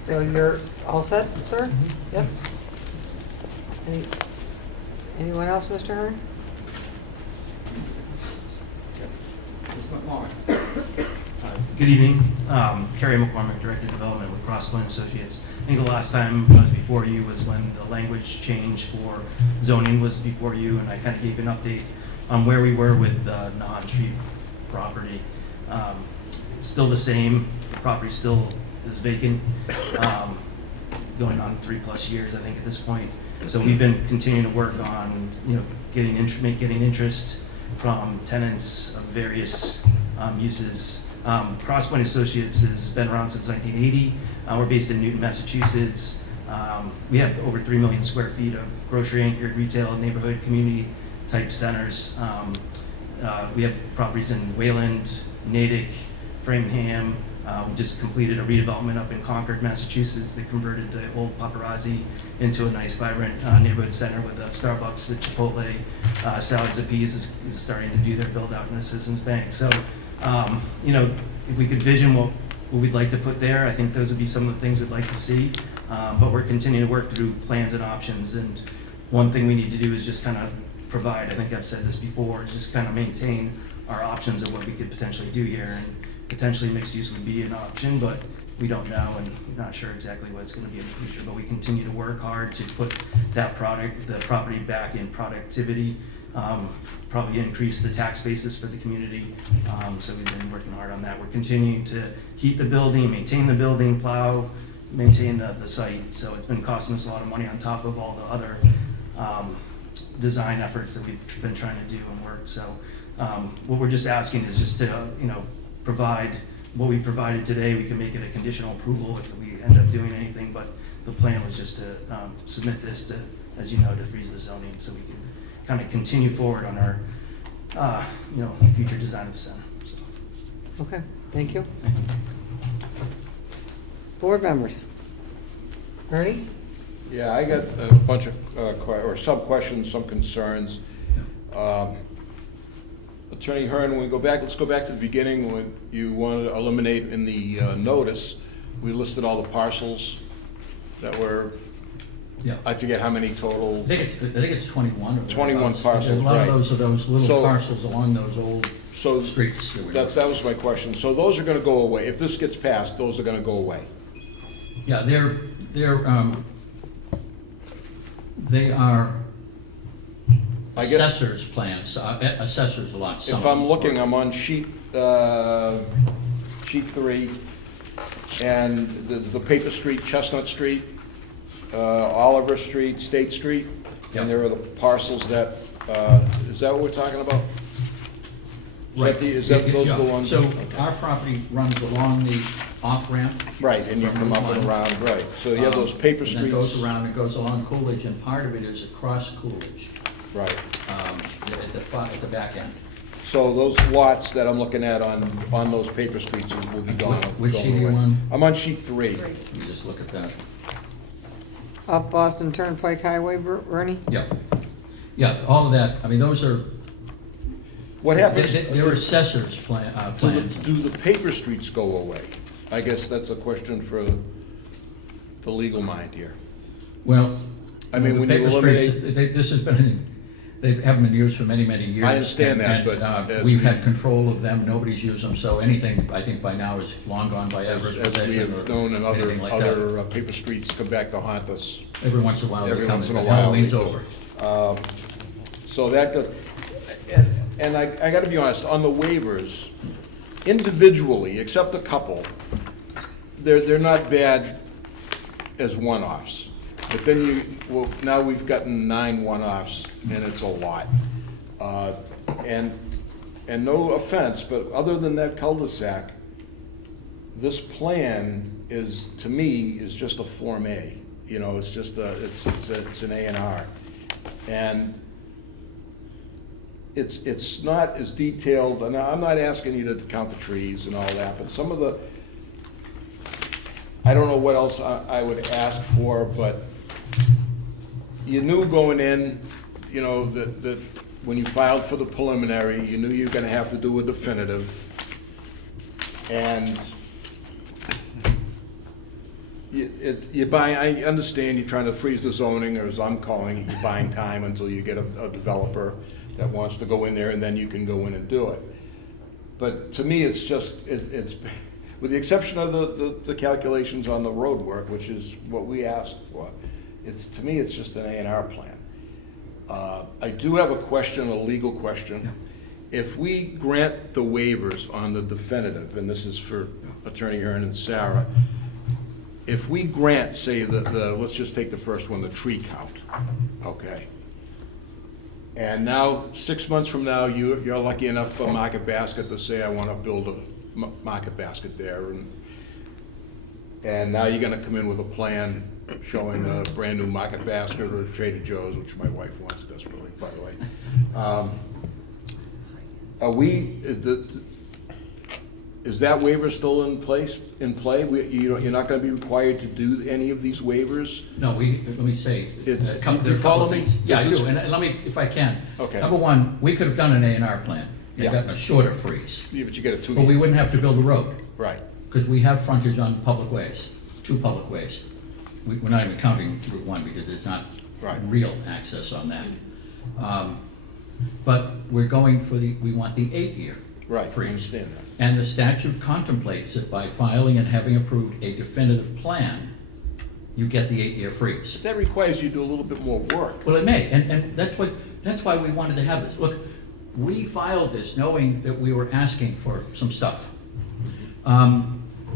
So you're all set, sir? Yes? Anyone else, Mr. Hearn? Ms. McMorrin? Good evening, Kerry McCormick, Director of Development with Crosspoint Associates. I think the last time I was before you was when the language change for zoning was before you, and I kind of gave an update on where we were with the Nahan Street property. It's still the same, the property still is vacant, going on 3+ years, I think, at this point. So we've been continuing to work on, getting interest from tenants of various uses. Crosspoint Associates has been around since 1980. We're based in Newton, Massachusetts. We have over 3 million square feet of grocery-anchored retail, neighborhood, community-type centers. We have properties in Wayland, Natick, Framingham. We just completed a redevelopment up in Concord, Massachusetts that converted the old Paparazzi into a nice, vibrant neighborhood center with a Starbucks, a Chipotle, Salad Zappi's is starting to do their build-out in the Citizens Bank. So, if we could vision what we'd like to put there, I think those would be some of the things we'd like to see. But we're continuing to work through plans and options. And one thing we need to do is just kind of provide, I think I've said this before, is just kind of maintain our options of what we could potentially do here. And potentially mixed use would be an option, but we don't know and not sure exactly what it's going to be in the future. But we continue to work hard to put the property back in productivity, probably increase the tax basis for the community. So we've been working hard on that. We're continuing to heat the building, maintain the building, plow, maintain the site. So it's been costing us a lot of money on top of all the other design efforts that we've been trying to do and work. So what we're just asking is just to, provide what we provided today. We can make it a conditional approval if we end up doing anything, but the plan was just to submit this to, as you know, to freeze the zoning so we can kind of continue forward on our, future design of the center. So, Okay, thank you. thank you. Board members? Ernie? Yeah, I got a bunch of, some questions, some concerns. Attorney Hearn, let's go back to the beginning when you wanted to eliminate in the notice, we listed all the parcels that were, Yeah. I forget how many total. I think it's 21 or 21 thereabouts. parcels, A lot right. of those are those So- little parcels along those old So streets. that was my question. So those are gonna go away. If this gets passed, those are gonna go away. Yeah, they are I get- assessors plans, assessors lots. some If of I'm them. looking, I'm on sheet sheet 3, and the paper street, Chestnut Street, Oliver Street, State Street, Yep. and there are the parcels that, is that what we're talking about? Is that, those are the Yeah. ones? So our property runs along the off-ramp. Right, and you come up and around, right. So you have those paper And then streets. goes around, it goes along Coolidge, and part of it is across Coolidge, Right. at the back end. So those lots that I'm looking at on those paper streets will be gone. Which going sheet are you away. on? I'm on sheet 3. Let me just look at that. Up Boston Turnpike Highway, Bernie? Yeah, yeah, all of that, I mean, those are, What happens? they're assessors plans. Do the paper streets go away? I guess that's a question for the legal mind here. Well, I mean, the when you paper streets, eliminate- this has been, they haven't been used for many, many years. I understand that, and, but as we've we- had control of them, nobody's used them, so anything, I think by now is long gone by adverse As we possession have or known in anything like that. other paper streets come back to haunt us. Every once in a while they Every come, once in a but while Halloween's they do. over. So that goes, and I gotta be honest, on the waivers, individually, except a couple, they're not bad as one-offs. But then now we've gotten 9 one-offs, and it's a lot. And no offense, but other than that cul-de-sac, this plan is, to me, is just a Form A. You know, it's just it's an A&R. And it's not as detailed, and I'm not asking you to count the trees and all that, but some of the, I don't know what else I would ask for, but you knew going in, you know, that when you filed for the preliminary, you knew you were gonna have to do a definitive. And I understand you're trying to freeze the zoning, or as I'm calling it, you're buying time until you get a developer that wants to go in there, and then you can go in and do it. But to me, it's just, it's, with the exception of the calculations on the road work, which is what we asked for, to me, it's just an A&R plan. I do have a question, a legal question. If we grant the waivers on the definitive, and this is for Attorney Hearn and Sarah, if we grant, say, let's just take the first one, the tree count, okay? And now, 6 months from now, you're lucky enough for Market Basket to say, I want to build a Market Basket there, and now you're gonna come in with a plan showing a brand-new Market Basket or Trader Joe's, which my wife wants desperately, by the way. Is that waiver still in play? You're not gonna be required to do any of these waivers? No, let me say, You there are a couple follow of me? things. Yeah, I Is this- do, and let me, if I can. Okay. Number one, we could have done an A&R plan and Yeah. gotten a shorter freeze, Yeah, but you get a 2 but we years. wouldn't have to build a road, Right. because we have frontage on public ways, 2 public ways. We're not even counting Route 1 because it's not Right. real access on that. But we're going for we want the 8-year Right, I freeze. understand that. And the statute contemplates that by filing and having approved a definitive plan, you get the 8-year freeze. That requires you to do a little bit more work. Well, it may, and that's why we wanted to have this. Look, we filed this knowing that we were asking for some stuff.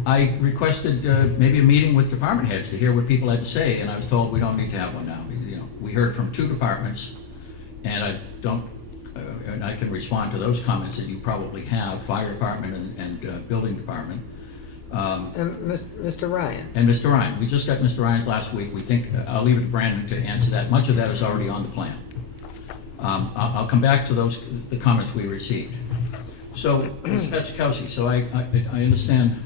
I requested maybe a meeting with department heads to hear what people had to say, and I was told we don't need to have one now. We heard from 2 departments, and I can respond to those comments that you probably have, fire department and building department. And Mr. Ryan? And Mr. Ryan, we just got Mr. Ryan's last week. We think, I'll leave it to Brandon to answer that. Much of that is already on the plan. I'll come back to the comments we received. So, Mr. Petrikowski, so I understand,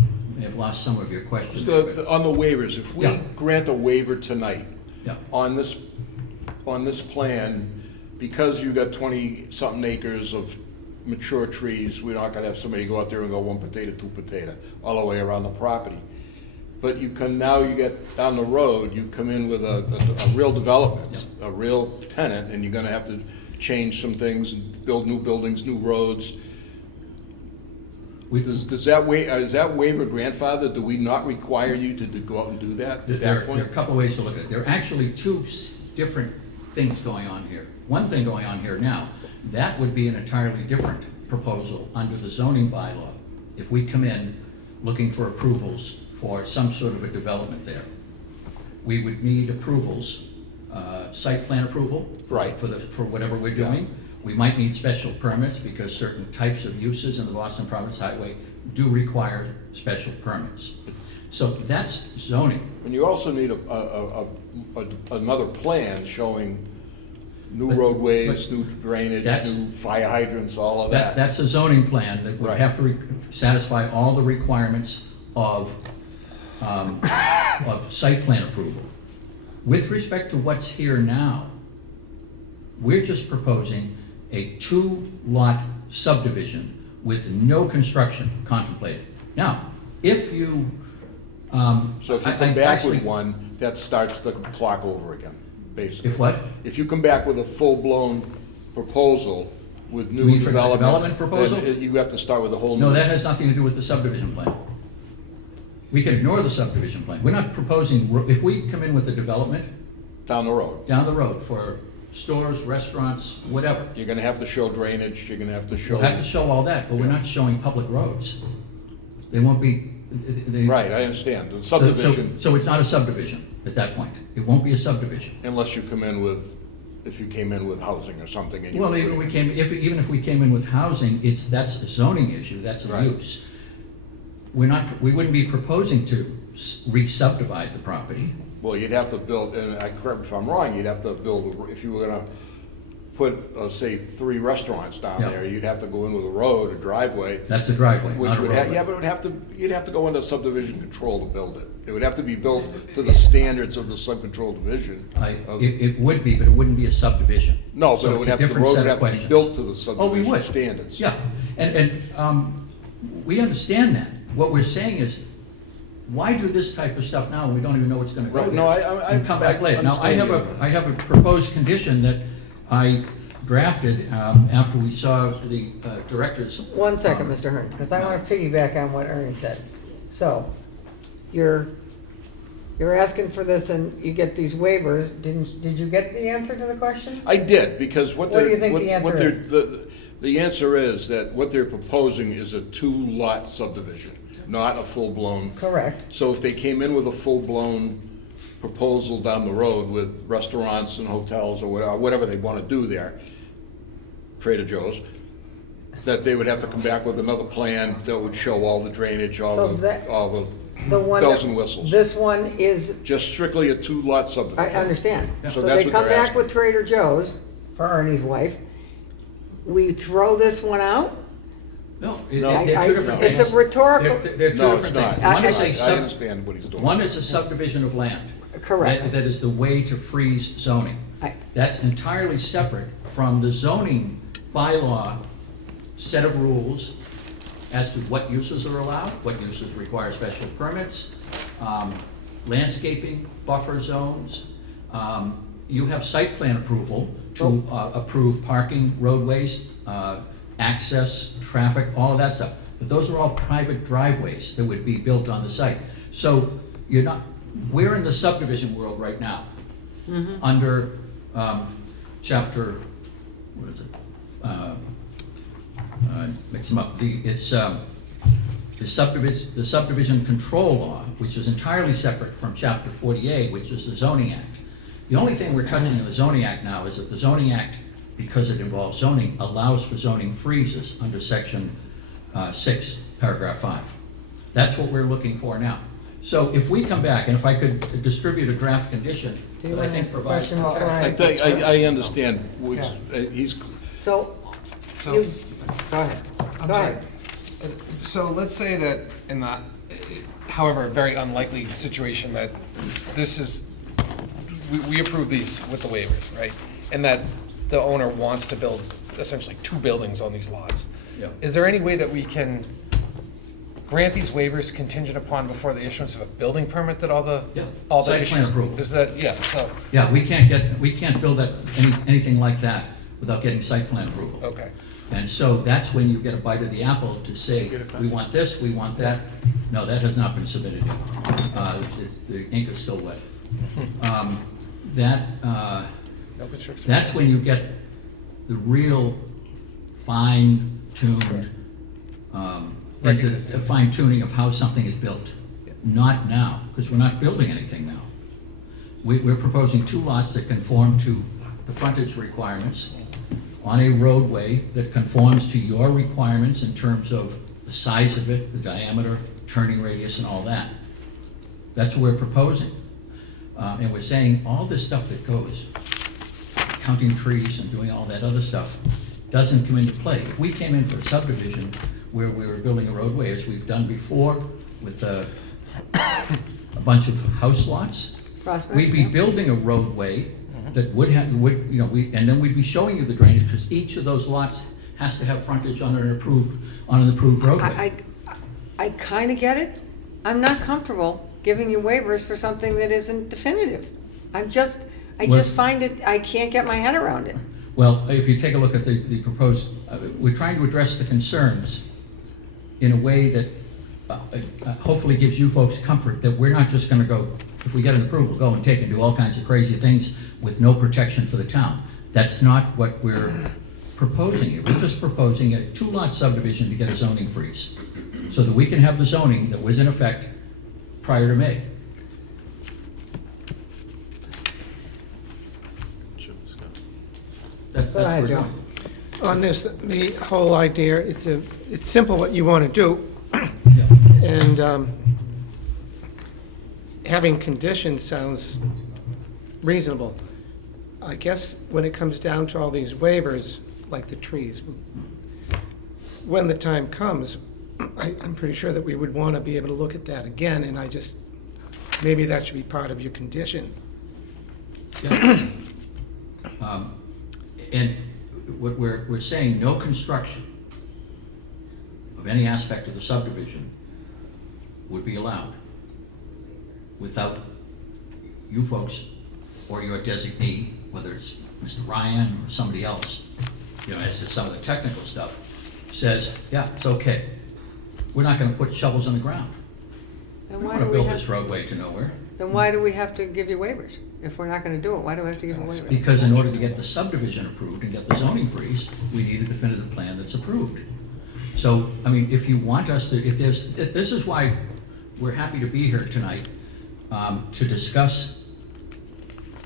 I may have lost some of your questions. On the waivers, if we Yeah. grant a waiver tonight Yeah. on this plan, because you got 20-something acres of mature trees, we're not gonna have somebody go out there and go 1 potato, 2 potato, all the way around the property. But you get down the road, you come in with a real development, a real tenant, and you're gonna have to change some things, and build new buildings, new roads. Is that waiver grandfather? Do we not require you to go out and do that at There that are a point? couple of ways to look at it. There are actually 2 different things going on here. One thing going on here now, that would be an entirely different proposal under the zoning bylaw. if we come in looking for approvals for some sort of a development there, we would need approvals, site plan approval. Right. For whatever we're Yeah. doing. We might need special permits because certain types of uses in the Boston Providence Highway do require special permits. So that's zoning. And you also need another plan showing new roadways, new drainage, That's- new fire hydrants, all of that. That's a zoning plan that would Right. have to satisfy all the requirements of site plan approval. With respect to what's here now, we're just proposing a two-lot subdivision with no construction contemplated. Now, if you, So if you I- come I back actually- with one, that starts the clock over again, basically. If what? If you come back with a full-blown proposal with new You mean for the development. development proposal? then you have to start with a whole new. No, that has nothing to do with the subdivision plan. We can ignore the subdivision plan. We're not proposing, if we come in with a development Down the road. down the road for stores, restaurants, whatever, You're gonna have to show drainage, you're gonna have to show. we'll have to show all that, but we're not showing public roads. They won't be, they. Right, I understand. The So- subdivision, So it's not a subdivision at that point. It won't be a subdivision. unless you come in with, if you came in with housing or something and you. Well, even if we came in with housing, that's a zoning issue, that's a Right. use. We wouldn't be proposing to re-subdivide the property. Well, you'd have to build, and I correct me if I'm wrong, you'd have to build, if you were gonna put, say, 3 restaurants down Yeah. there, you'd have to go in with a road, a driveway. That's the driveway, Which not a would have, roadway. yeah, but it would have to, you'd have to go into subdivision control to build it. It would have to be built to the standards of the sub-control division. of- It would be, but it wouldn't be a subdivision. No, So but it it's would a have, the different road set would of have to be questions. built to the Oh, we subdivision would. standards. Yeah, and we understand that. What we're saying is, why do this type of stuff now when we don't even know what's gonna go Right, there? no, I- And come back I later. Now, I understand have a proposed condition that I drafted after we saw the director's. One second, Mr. Hearn, because I want to piggyback on what Ernie said. So, you're asking for this and you get these waivers. Did you get the answer to the question? I did, because what What they're. do you think the what answer they're- is? The answer is that what they're proposing is a 2-lot subdivision, not a full-blown. Correct. So if they came in with a full-blown proposal down the road with restaurants and hotels or whatever they want to do there, Trader Joe's, that they would have to come back with another plan that would show all the drainage, So all that- the The one. bells that- and whistles. This one is, Just strictly a 2-lot I subdivision. understand. So So that's they what come they're back asking. with Trader Joe's for Ernie's wife. We throw this one out? No, No. they're two different things. It's a rhetorical, They're two No, it's different not. things. I- One is a I sub- understand what he's doing. One is a subdivision of land. correct. That is the way to freeze zoning. I- That's entirely separate from the zoning bylaw set of rules as to what uses are allowed, what uses require special permits, landscaping, buffer zones. You have site plan approval to approve parking, roadways, access, traffic, all of that stuff. But those are all private driveways that would be built on the site. So you're not, we're in the subdivision world right now. Under chapter, what is it? Mix them up. The subdivision control law, which is entirely separate from chapter 48, which is the zoning act. The only thing we're touching in the zoning act now is that the zoning act, because it involves zoning, allows for zoning freezes under section 6, paragraph 5. That's what we're looking for now. So if we come back, and if I could distribute a draft condition Do you that I want to think ask a provides. question before I think, I understand, which, he's, So, So, you, go ahead. I'm Go sorry. ahead. So let's say that in the, however, very unlikely situation that this is, we approve these with the waivers, right? And that the owner wants to build essentially 2 buildings on these lots. Yeah. Is there any way that we can grant these waivers contingent upon before the issuance of a building permit that all the Yeah. issues? Site plan approval. Is that, yeah, so, Yeah, we can't build that, anything like that without getting site plan approval. okay. And so that's when you get a bite of the apple to say, we want this, we want that. No, that has not been submitted yet. The ink is still wet. No construction. That's when you get the real fine-tuned into the fine tuning of how something is built. Not now, because we're not building anything now. We're proposing 2 lots that conform to the frontage requirements on a roadway that conforms to your requirements in terms of the size of it, the diameter, turning radius, and all that. That's what we're proposing. And we're saying all this stuff that goes, counting trees and doing all that other stuff, doesn't come into play. If we came in for a subdivision where we were building a roadway, as we've done before with a bunch of house lots, Prospect, we'd be yeah. building a roadway that would have, and then we'd be showing you the drainage, because each of those lots has to have frontage on an approved roadway. I kind of get it. I'm not comfortable giving you waivers for something that isn't definitive. I just find it, I can't get my head around it. Well, if you take a look at the proposed, we're trying to address the concerns in a way that hopefully gives you folks comfort that we're not just gonna go, if we get an approval, go and take and do all kinds of crazy things with no protection for the town. That's not what we're proposing here. We're just proposing a 2-lot subdivision to get a zoning freeze, so that we can have the zoning that was in effect prior to May. That's Go ahead, what we're Joe. doing. On this, the whole idea, it's simple what you want to do, Yeah. and having conditions sounds reasonable. I guess when it comes down to all these waivers, like the trees, when the time comes, I'm pretty sure that we would want to be able to look at that again, and maybe that should be part of your condition. Yeah. And what we're saying, no construction of any aspect of the subdivision would be allowed without you folks or your designee, whether it's Mr. Ryan or somebody else, as to some of the technical stuff, says, yeah, it's okay. We're not gonna put shovels in the ground. Then We're why gonna do we build have, this roadway to nowhere. then why do we have to give you waivers? If we're not gonna do it, why do we have to give you waivers? Because in order to get the subdivision approved and get the zoning freeze, we need a definitive plan that's approved. So, I mean, if you want us to, this is why we're happy to be here tonight, to discuss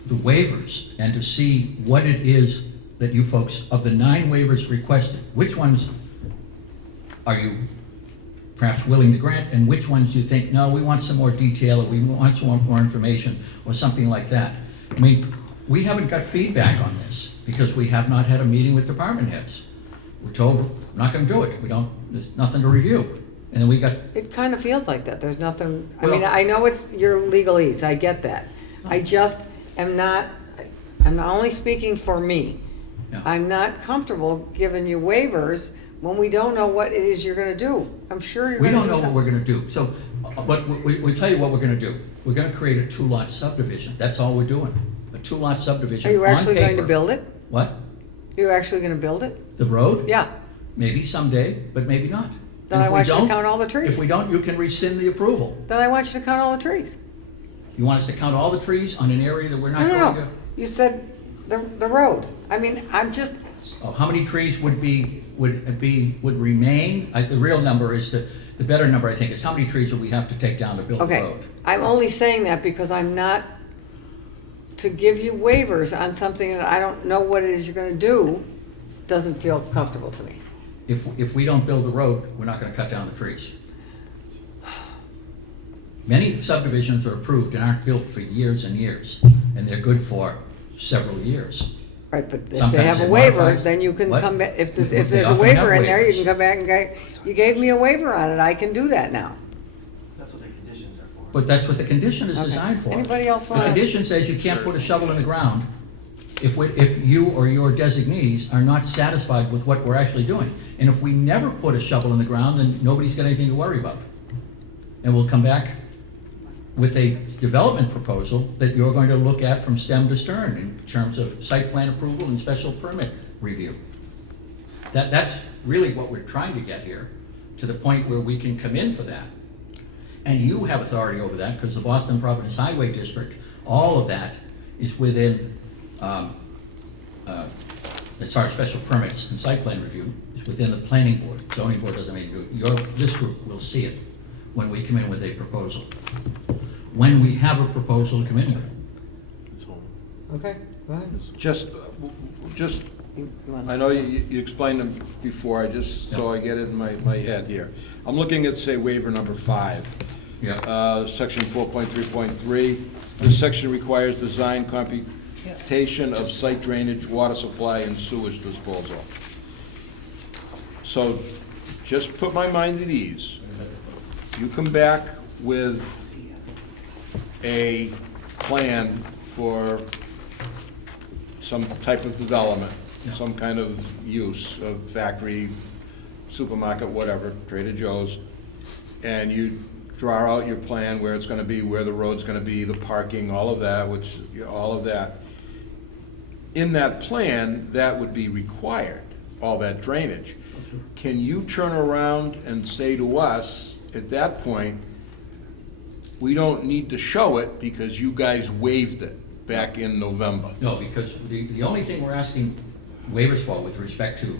the waivers and to see what it is that you folks, of the 9 waivers requested, which ones are you perhaps willing to grant, and which ones you think, no, we want some more detail, or we want some more information, or something like that. I mean, we haven't got feedback on this, because we have not had a meeting with department heads. We're told we're not gonna do it, there's nothing to review. And then we got, It kind of feels like that, there's nothing, I Well- mean, I know it's your legalese, I get that. I just am not, I'm not only speaking for me. Yeah. I'm not comfortable giving you waivers when we don't know what it is you're gonna do. I'm sure you're we gonna don't do know what something. we're gonna do. So, but we'll tell you what we're gonna do. We're gonna create a 2-lot subdivision, that's all we're doing. A 2-lot subdivision Are you on actually going to paper. build it? What? You're actually gonna build it? The road? Yeah, Maybe someday, but maybe not. Then And I if we want you to don't- count all the trees. If we don't, you can rescind the approval. then I want you to count all the trees. You want us to count all the trees on an area that we're not No, going no, to? no, you said the road. I mean, I'm just, Oh, how many trees would remain? The real number is the better number, I think, is how many trees would we have to take down to build the okay. road? I'm only saying that because I'm not, to give you waivers on something that I don't know what it is you're gonna do, doesn't feel comfortable to me. If we don't build the road, we're not gonna cut down the trees. Many subdivisions are approved and aren't built for years and years, and they're good for several years. Right, but if they Sometimes have a it waiver, modifies- then you can What? come back, if They there's a often waiver have in there, you waivers. can come back and go, you gave me a waiver on it, I can do that now. That's what the conditions are for. But that's what the condition is Okay. designed for. Anybody else The wanna- condition says you can't put a shovel in the ground if you or your designees are not satisfied with what we're actually doing. And if we never put a shovel in the ground, then nobody's got anything to worry about. And we'll come back with a development proposal that you're going to look at from stem to stern in terms of site plan approval and special permit review. That's really what we're trying to get here, to the point where we can come in for that. And you have authority over that, because the Boston Providence Highway District, all of that is within as far as special permits and site plan review, is within the planning board. Zoning board doesn't need to do it. This group will see it when we come in with a proposal. When we have a proposal to come in with. Okay, go ahead. Just, You want- I know you explained them before, so I get it in my head here. I'm looking at, say, waiver number 5. Yeah. Section 4.3.3. This section requires design computation of site drainage, water supply, and sewage disposal. So, just put my mind at ease. You come back with a plan for some type of development, some kind of use, of factory, supermarket, whatever, Trader Joe's, and you draw out your plan where it's gonna be, where the road's gonna be, the parking, all of that, all of that. In that plan, that would be required, all that drainage. Can you turn around and say to us, at that point, we don't need to show it because you guys waived it back in November? No, because the only thing we're asking waivers for with respect to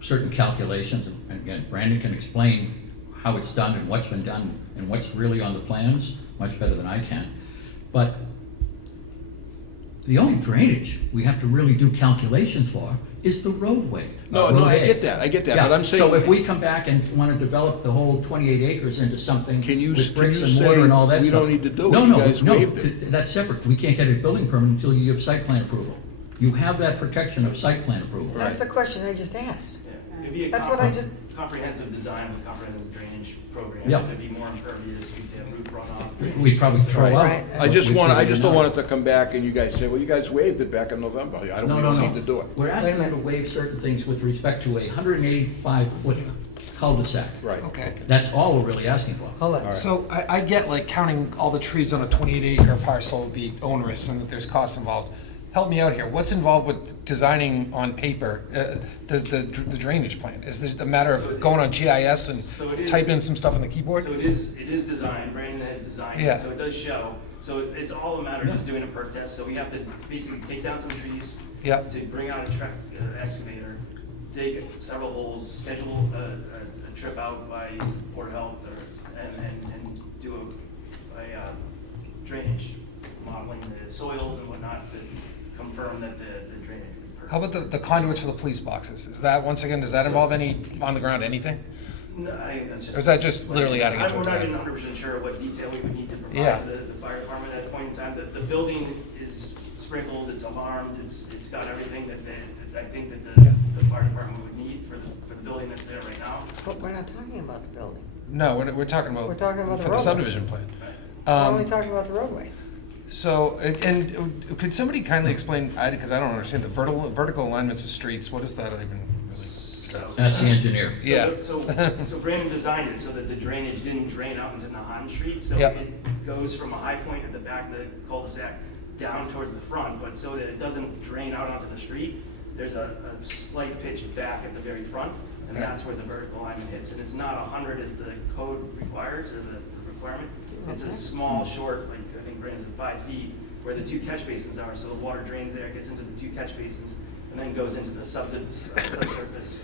certain calculations, and again, Brandon can explain how it's done and what's been done and what's really on the plans, much better than I can. But the only drainage we have to really do calculations for is the roadway. No, road I get aids. that, but Yeah, I'm saying. so if we come back and want to develop the whole 28 acres into something Can you with bricks and say mortar and all that we stuff. don't need to do it? No, You no, guys no, waived it. that's separate. We can't get a building permit until you give site plan approval. You have that protection of site plan approval. That's a question I just asked. It'd be a That's what I just- comprehensive design of a comprehensive drainage program. Yeah. It could be more impervious, you'd have roof runoff. We'd probably throw out. Right. I just we want, I couldn't just don't deny. want it to come back and you guys say, well, you guys waived it back in November. We No, don't no, need to do no. it. We're asking Wait a you to minute. waive certain things with respect to a 185-foot cul-de-sac. Right. Okay. That's all we're really asking for. Hold on. right. So I get like counting all the trees on a 28-acre parcel would be onerous and that there's costs involved. Help me out here. What's involved with designing on paper the drainage plan? Is it a matter of going on GIS So it and is- typing in some stuff on the keyboard? So it is designed, Brandon has designed Yeah. it, so it does show. So it's all a matter of just doing a perk test, so we have to basically take down some trees. Yep. To bring out a excavator, dig several holes, schedule a trip out by Board of Health and do a drainage, modeling the soils and whatnot to confirm that the drainage would be perfect. How about the conduits for the police boxes? Is that, once again, does that involve any on the ground, anything? No, I think that's just. Or is that just literally adding it to a We're not plan? even 100% sure what detail we would need to Yeah. provide the fire department at that point in time. The building is sprinkled, it's alarmed, it's got everything that I think that the fire department would need for the building that's there right now. But we're not talking about the building. No, we're talking about. We're talking about the for the roadway. subdivision plan. We're only Um, talking about the roadway. So, and could somebody kindly explain, because I don't understand, the vertical alignments of streets, what does that even really? That's the engineer. So- Yeah. So Brandon designed it so that the drainage didn't drain out into Nahan Street. So Yep. it goes from a high point at the back of the cul-de-sac down towards the front, but so that it doesn't drain out onto the street, there's a slight pitch back at the very front, and Okay. that's where the vertical alignment hits. And it's not 100 as the code requires, or the requirement. It's a Okay. small, short, like, I think Brandon's at 5 feet, where the 2 catch basins are, so the water drains there, gets into the 2 catch basins, and then goes into the subsurface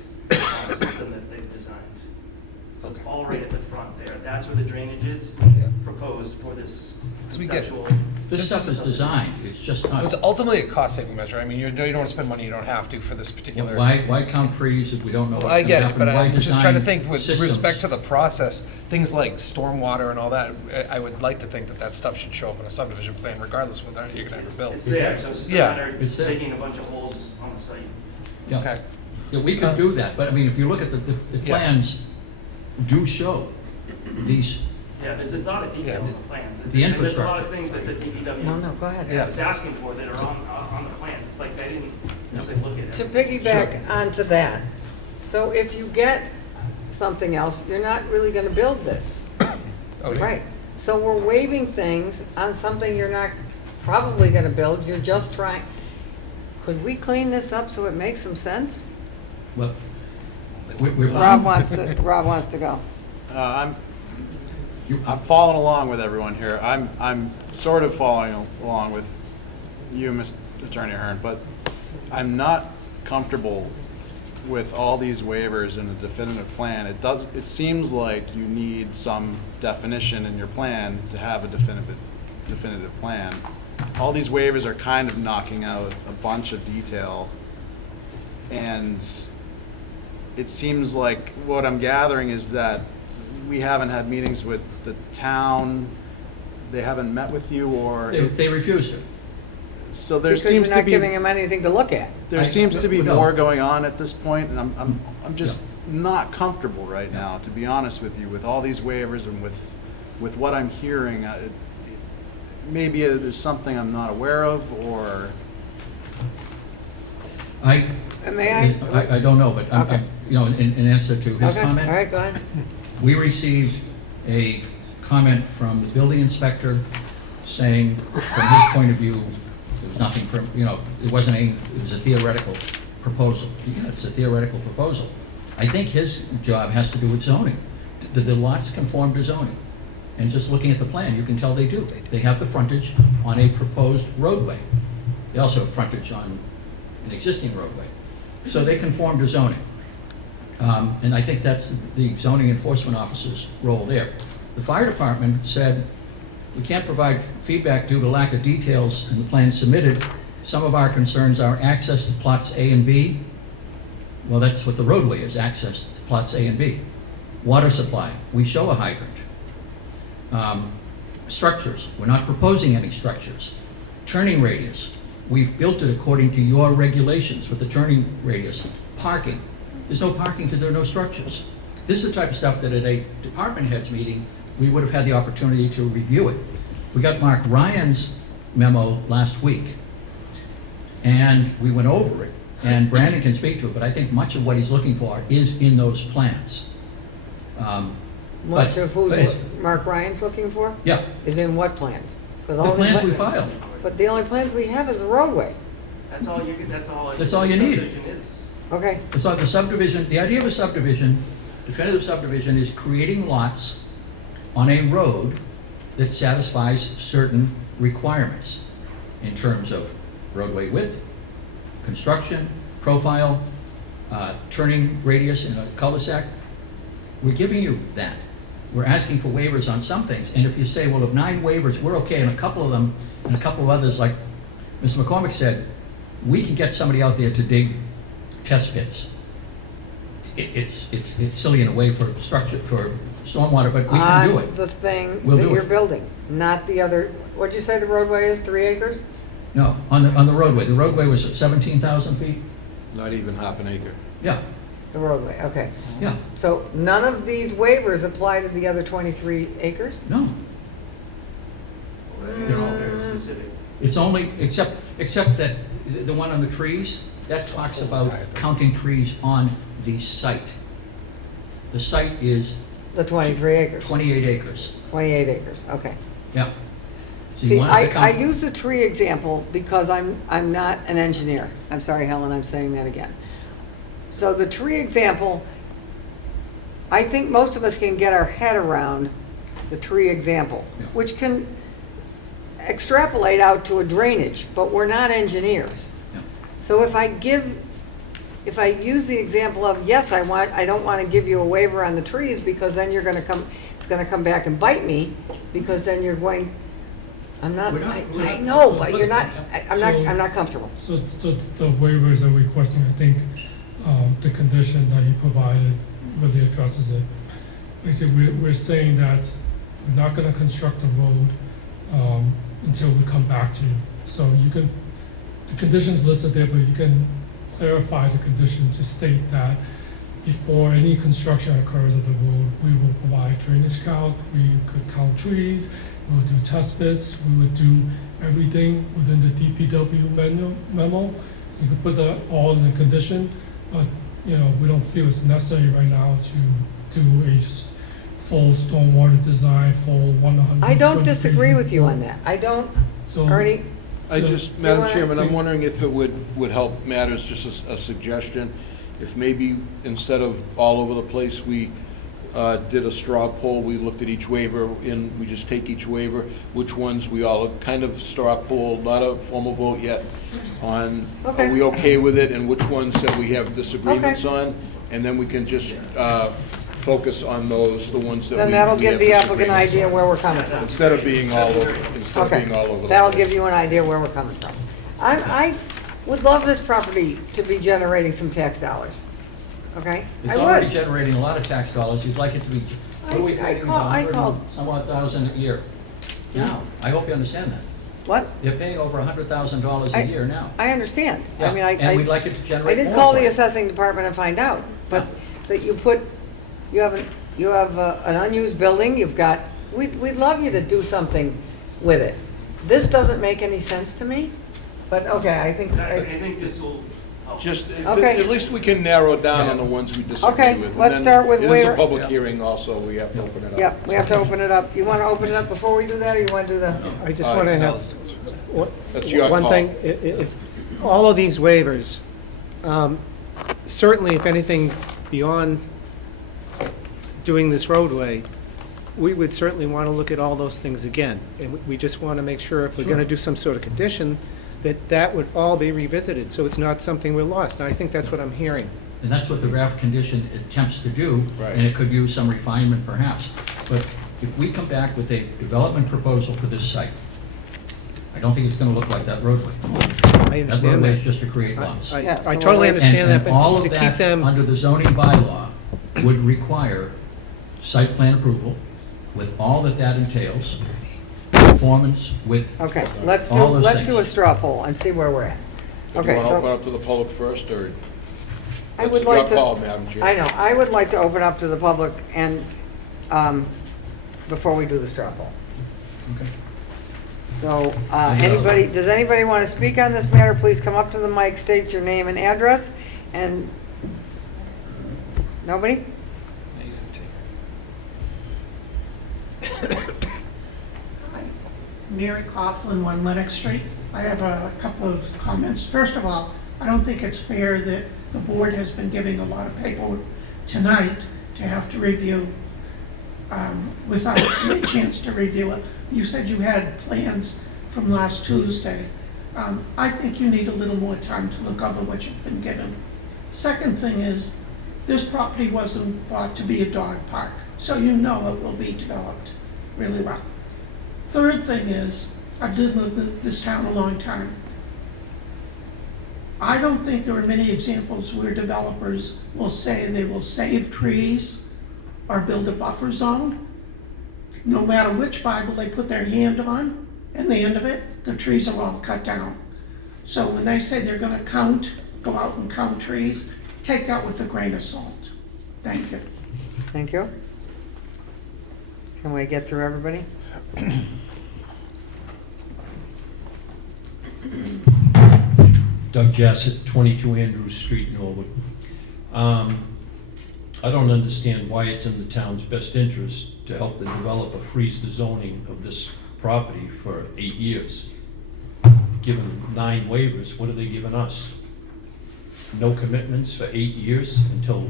system that they've designed. So it's all right at the front there. That's where the drainage is proposed for this 'Cause we get- conceptual. This stuff is designed, it's just not. It's ultimately a cost-saving measure. I mean, you don't want to spend money you don't have to for this particular. Why count trees if we don't know what's Well, I gonna get it, happen? but Why I'm just trying to design think with systems? respect to the process, things like stormwater and all that, I would like to think that that stuff should show up in a subdivision plan regardless of whether you're gonna ever build. It's there, so it's just a Yeah. matter It's of there. digging a bunch of holes on the site. Yeah. Okay. Yeah, we could do that, but I mean, if you look at the Yeah. plans do show these, Yeah, there's a lot of detail Yeah. on the plans. The And there's a lot infrastructure. of things that the DPW No, go ahead. Yeah. was asking for that are on the plans. It's like they didn't just like look at it. To piggyback onto that, so if you get something else, you're not really gonna build this. Oh, yeah. Right. So we're waiving things on something you're not probably gonna build, you're just trying. Could we clean this up so it makes some sense? well, we're. Rob wants to go. I'm following along with everyone here. I'm sort of following along with you, Mr. Attorney Ahern, but I'm not comfortable with all these waivers in a definitive plan. It seems like you need some definition in your plan to have a definitive plan. All these waivers are kind of knocking out a bunch of detail, and it seems like what I'm gathering is that we haven't had meetings with the town, they haven't met with you, or They refused it. so there Because seems you're to not be giving them anything to look at. there seems to be No. more going on at this point, and I'm just not comfortable right now, to be honest with you, with all these waivers and with what I'm hearing. Maybe there's something I'm not aware of, or I May I? I don't know, but Okay. in answer to his Okay, comment. all right, go ahead. We received a comment from the building inspector saying, from his point of view, there was nothing from, it wasn't it was a theoretical proposal. Yeah, it's a theoretical proposal. I think his job has to do with zoning. Do the lots conform to zoning? And just looking at the plan, you can tell they do. They have the frontage on a proposed roadway. They also have frontage on an existing roadway. So they conform to zoning. And I think that's the zoning enforcement officer's role there. The fire department said, we can't provide feedback due to lack of details in the plan submitted. Some of our concerns are access to plots A and B. Well, that's what the roadway is, access to plots A and B. Water supply, we show a hydrant. Structures, we're not proposing any structures. Turning radius, we've built it according to your regulations with the turning radius. Parking, there's no parking because there are no structures. This is the type of stuff that at a department heads meeting, we would have had the opportunity to review it. We got Mark Ryan's memo last week, and we went over it, and Brandon can speak to it, but I think much of what he's looking for is in those plans. Much of but who's, it's- Mark Ryan's looking for, Yeah, is in what plans? 'Cause the all plans we pla- filed. But the only plans we have is the roadway. That's all you can, that's all. That's all you need. subdivision is. Okay, It's like the subdivision, the idea of a subdivision, definitive subdivision, is creating lots on a road that satisfies certain requirements in terms of roadway width, construction, profile, turning radius in a cul-de-sac. We're giving you that. We're asking for waivers on some things, and if you say, well, of 9 waivers, we're okay, and a couple of them, and a couple of others, like Mr. McCormick said, we can get somebody out there to dig test pits. It's silly in a way for structure, for stormwater, but we can do on it. this thing We'll that do you're it. building, not the other, what'd you say the roadway is, 3 acres? No, on the roadway. The roadway was at 17,000 feet? not even half an acre. Yeah, The roadway, okay. yeah, So none of these waivers apply to the other 23 acres? no. They're all very specific. It's only, except that the one on the trees, that talks about counting trees on the site. The site is The 23 acres, 28 acres. 28 acres, okay. Yeah. So you See, want us to I count? use the tree example because I'm not an engineer. I'm sorry, Helen, I'm saying that again. So the tree example, I think most of us can get our head around the tree example, Yeah. which can extrapolate out to a drainage, but we're not engineers. Yeah. So if I use the example of, yes, I don't want to give you a waiver on the trees because then it's gonna come back and bite me, because then you're going, We're not- I know, but you're not, I'm not comfortable. So the waivers that we're requesting, I think, the condition that he provided really addresses it. Basically, we're saying that we're not gonna construct the road, until we come back to you. So you can, the conditions listed there, but you can clarify the condition to state that before any construction occurs of the road, we will provide drainage count, we could count trees, we would do test bits, we would do everything within the DPW memo. You could put that all in the condition, but, we don't feel it's necessary right now to do a full stormwater design, full 100. I don't disagree with you on that. I don't, So, Ernie, Madam wanna- Chairman, I'm wondering if it would help matters, just a suggestion, if maybe instead of all over the place, we did a straw poll. We looked at each waiver, and we just take each waiver, which ones we all kind of straw poll, not a formal vote yet, on Okay. are we okay with it, and which ones that we have disagreements Okay. on, and then we can just focus on those, the ones that we Then that'll we give have the applicant an disagreements idea on. where we're coming from. Instead of being all over, Okay, the that'll place. give you an idea where we're coming from. I would love this property to be generating some tax dollars, okay? I It's already would. generating a lot of tax dollars. You'd like it to be, what are we I paying, called- some odd thousand a year now? I hope you understand that. What? They're paying over $100,000 I- a year now. I understand. Yeah, I mean, and we'd like it to I generate did more call for the you. assessing department and find out, but that you have an unused building, you've got, we'd love you to do something with it. This doesn't make any sense to me, but okay, I think, I think this will help. Just, Okay. at least we can narrow down on the ones we disagree with. Okay, and let's then start with It is waiver- a public hearing also, we have to open it up. yep, we have to open it up. You want to open it up before we do that, or you want to do the? I just All want to right, have, That's your one call. thing, all of these waivers, certainly if anything beyond doing this roadway, we would certainly want to look at all those things again. And we just want to make sure if we're going to do some sort of condition, that that would all be revisited, so it's not something we're lost. And I think that's what I'm hearing. And that's what the draft condition attempts to do. Right. And it could use some refinement perhaps. But if we come back with a development proposal for this site, I don't think it's gonna look like that roadway. I That understand roadway is that. just to create lots. Yeah, so I totally we're- understand that, And all but of to keep that, them, under the zoning bylaw, would require site plan approval with all that that entails, conformance with, Okay, let's All those do a things. straw poll and see where we're at. Do you Okay, want to open so up to the public first, or? I That's would your like to. call, Madam Chair. I know, I would like to open up to the public and, before we do the straw poll. okay. So, anybody, does anybody want to speak on this matter? Please come up to the mic, state your name and address, and, nobody? Mary Coughlin, 1 Lennox Street. I have a couple of comments. First of all, I don't think it's fair that the board has been giving a lot of paperwork tonight to have to review without any chance to review it. You said you had plans from last Tuesday. I think you need a little more time to look over what you've been given. Second thing is, this property wasn't bought to be a dog park, so you know it will be developed really well. Third thing is, I've lived in this town a long time. I don't think there are many examples where developers will say they will save trees or build a buffer zone. No matter which Bible they put their hand on, and the end of it, the trees are all cut down. So when they say they're gonna go out and count trees, take that with a grain of salt. Thank you. Thank you. Can we get through everybody? Doug Jassett, 22 Andrews Street, Norwood. I don't understand why it's in the town's best interest to help the developer freeze the zoning of this property for 8 years. Given 9 waivers, what are they giving us? No commitments for 8 years until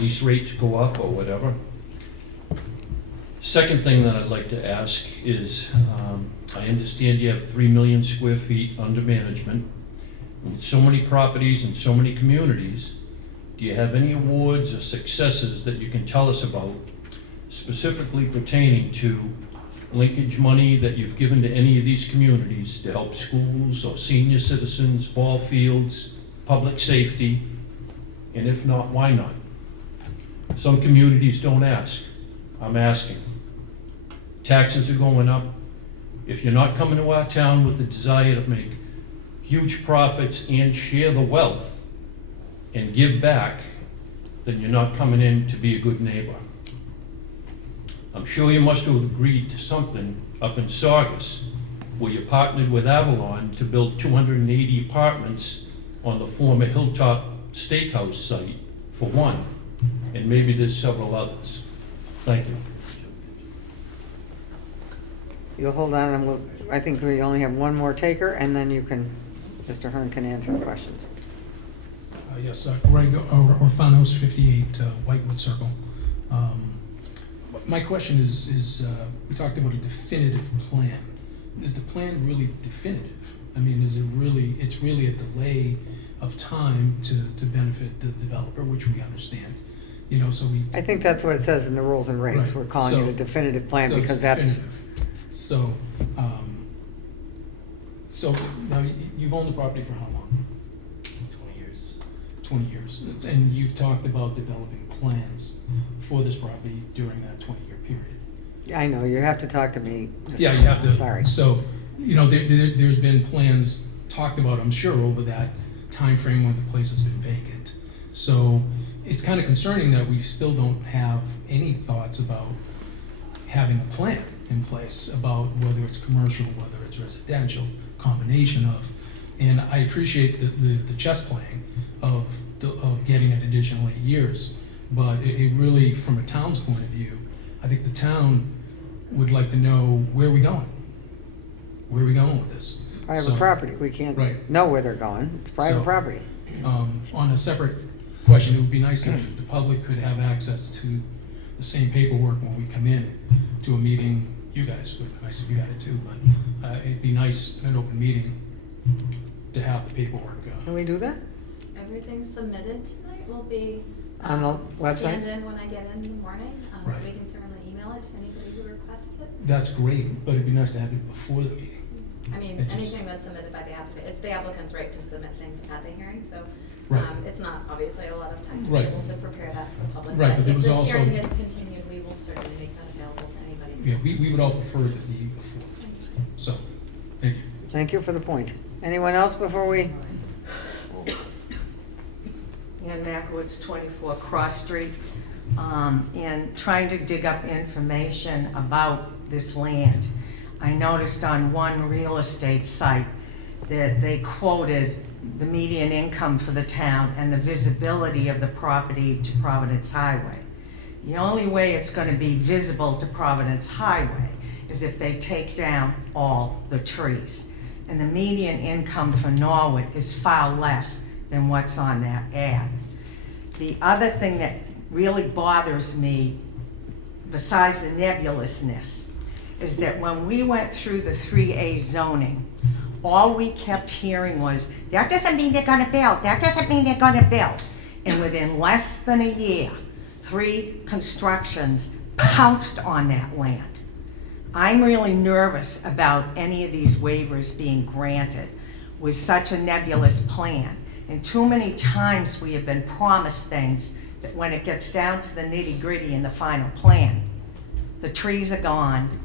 lease rates go up or whatever? Second thing that I'd like to ask is, I understand you have 3 million square feet under management. With so many properties and so many communities, do you have any awards or successes that you can tell us about, specifically pertaining to linkage money that you've given to any of these communities to help schools or senior citizens, ball fields, public safety? And if not, why not? Some communities don't ask. I'm asking. Taxes are going up. If you're not coming to our town with the desire to make huge profits and share the wealth and give back, then you're not coming in to be a good neighbor. I'm sure you must have agreed to something up in Saugus, where you partnered with Avalon to build 280 apartments on the former Hilltop Steakhouse site, for one, and maybe there's several others. Thank you. You'll hold on, and I think we only have one more taker, and then you can, Mr. Hearn can answer the questions. Yes, Greg Orfanos, 58 Whitewood Circle. My question is, we talked about a definitive plan. Is the plan really definitive? I mean, is it really, it's really a delay of time to benefit the developer, which we understand, you know, so we. I think that's what it says in the rules and regs. Right. We're calling it a definitive plan So it's because that's, definitive. So now you've owned the property for how long? 20 years. 20 years. And you've talked about developing plans for this property during that 20-year period. I know, you have to talk to me. Yeah, you have to. Sorry. So, you know, there's been plans talked about, I'm sure, over that time frame when the place has been vacant. So it's kind of concerning that we still don't have any thoughts about having a plan in place about whether it's commercial, whether it's residential, combination of. And I appreciate the chess playing of getting an additional 8 years. But it really, from a town's point of view, I think the town would like to know where are we going? Where are we going with this? Private So- property, we can't Right. know where they're going. It's private So- property. On a separate question, it would be nice if the public could have access to the same paperwork when we come in to a meeting. You guys, would be nice if you had it too, but it'd be nice in an open meeting to have the paperwork. Can we do that? Everything submitted tonight will be On the website? scanned in when I get in the morning. Right. We can certainly email it to anybody who requests it. That's great, but it'd be nice to have it before the meeting. I mean, It just- anything that's submitted by the applicant, it's the applicant's right to submit things at the hearing, so Right. it's not obviously a lot of time to be Right. able to prepare that for the public. Right, but there was also- if this hearing is continued, we will certainly make that available to anybody. Yeah, we would all prefer it to be before. So, thank you. Thank you for the point. Anyone else before we? Ann Makowitz, 24 Cross Street, and trying to dig up information about this land. I noticed on one real estate site that they quoted the median income for the town and the visibility of the property to Providence Highway. The only way it's going to be visible to Providence Highway is if they take down all the trees. And the median income for Norwood is far less than what's on that ad. The other thing that really bothers me, besides the nebulousness, is that when we went through the 3A zoning, all we kept hearing was, that doesn't mean they're gonna build, that doesn't mean they're gonna build. And within less than a year, 3 constructions pounced on that land. I'm really nervous about any of these waivers being granted with such a nebulous plan. And too many times we have been promised things that when it gets down to the nitty-gritty in the final plan, the trees are gone,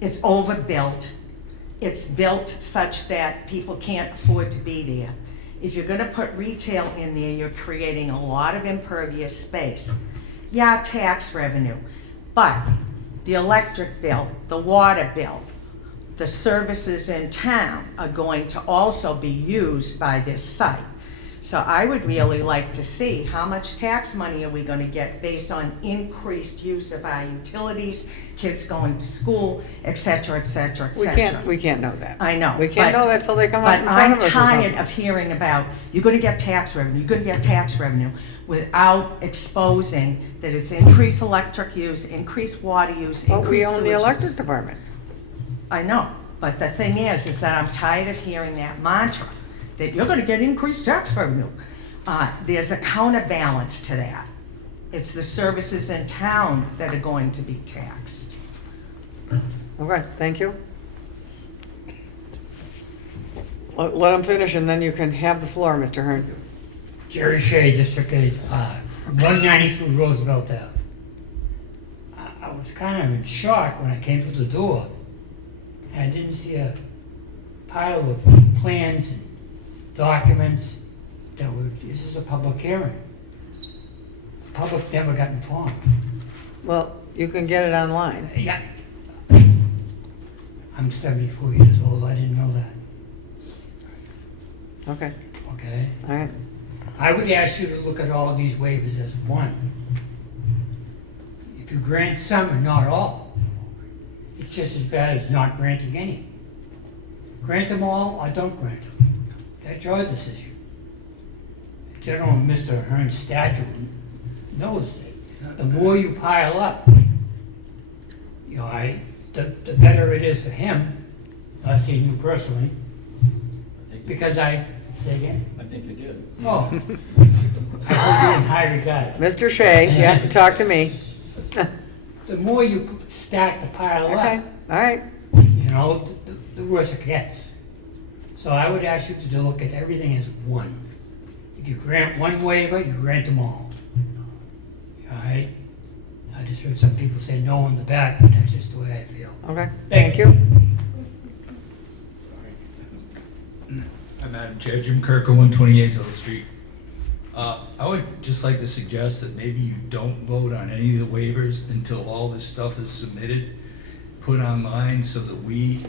it's overbuilt, it's built such that people can't afford to be there. If you're gonna put retail in there, you're creating a lot of impervious space. Yeah, tax revenue, but the electric bill, the water bill, the services in town are going to also be used by this site. So I would really like to see how much tax money are we gonna get based on increased use of our utilities, kids going to school, et cetera, et cetera, et cetera. We can't know that. I know. We can't but- know that till they come up in front of us or But I'm tired something. of hearing about, you're gonna get tax revenue, you're gonna get tax revenue, without exposing that it's increased electric use, increased water use, But we increased own the sewage electric use. department. I know, but the thing is that I'm tired of hearing that mantra, that you're gonna get increased tax revenue. There's a counterbalance to that. It's the services in town that are going to be taxed. Okay, thank you. Let him finish and then you can have the floor, Mr. Hearn. Jerry Shea, District 8, 192 Roosevelt Ave. I was kind of in shock when I came to the door. I didn't see a pile of plans and documents that were, this is a public hearing. The public never got informed. Well, you can get it online. Yeah. I'm 74 years old, I didn't know that. Okay, Okay? all right. I would ask you to look at all these waivers as one. If you grant some and not all, it's just as bad as not granting any. Grant them all or don't grant them. That's your decision. General Mr. Hearn's statute knows that the more you pile up, you know, the better it is for him, not seeing you personally, because say again? I think you did. Oh, I hold you in high regard. Mr. Shea, you have to talk to me. The more you stack the pile Okay, up, all right. you know, the worse it gets. So I would ask you to look at everything as one. If you grant one waiver, you grant them all. All right? I just heard some people say no on the back, but that's just the way I feel. Okay, thank you. Madam Chair, Jim Kirker, 128 Hill Street. I would just like to suggest that maybe you don't vote on any of the waivers until all this stuff is submitted, put online so that we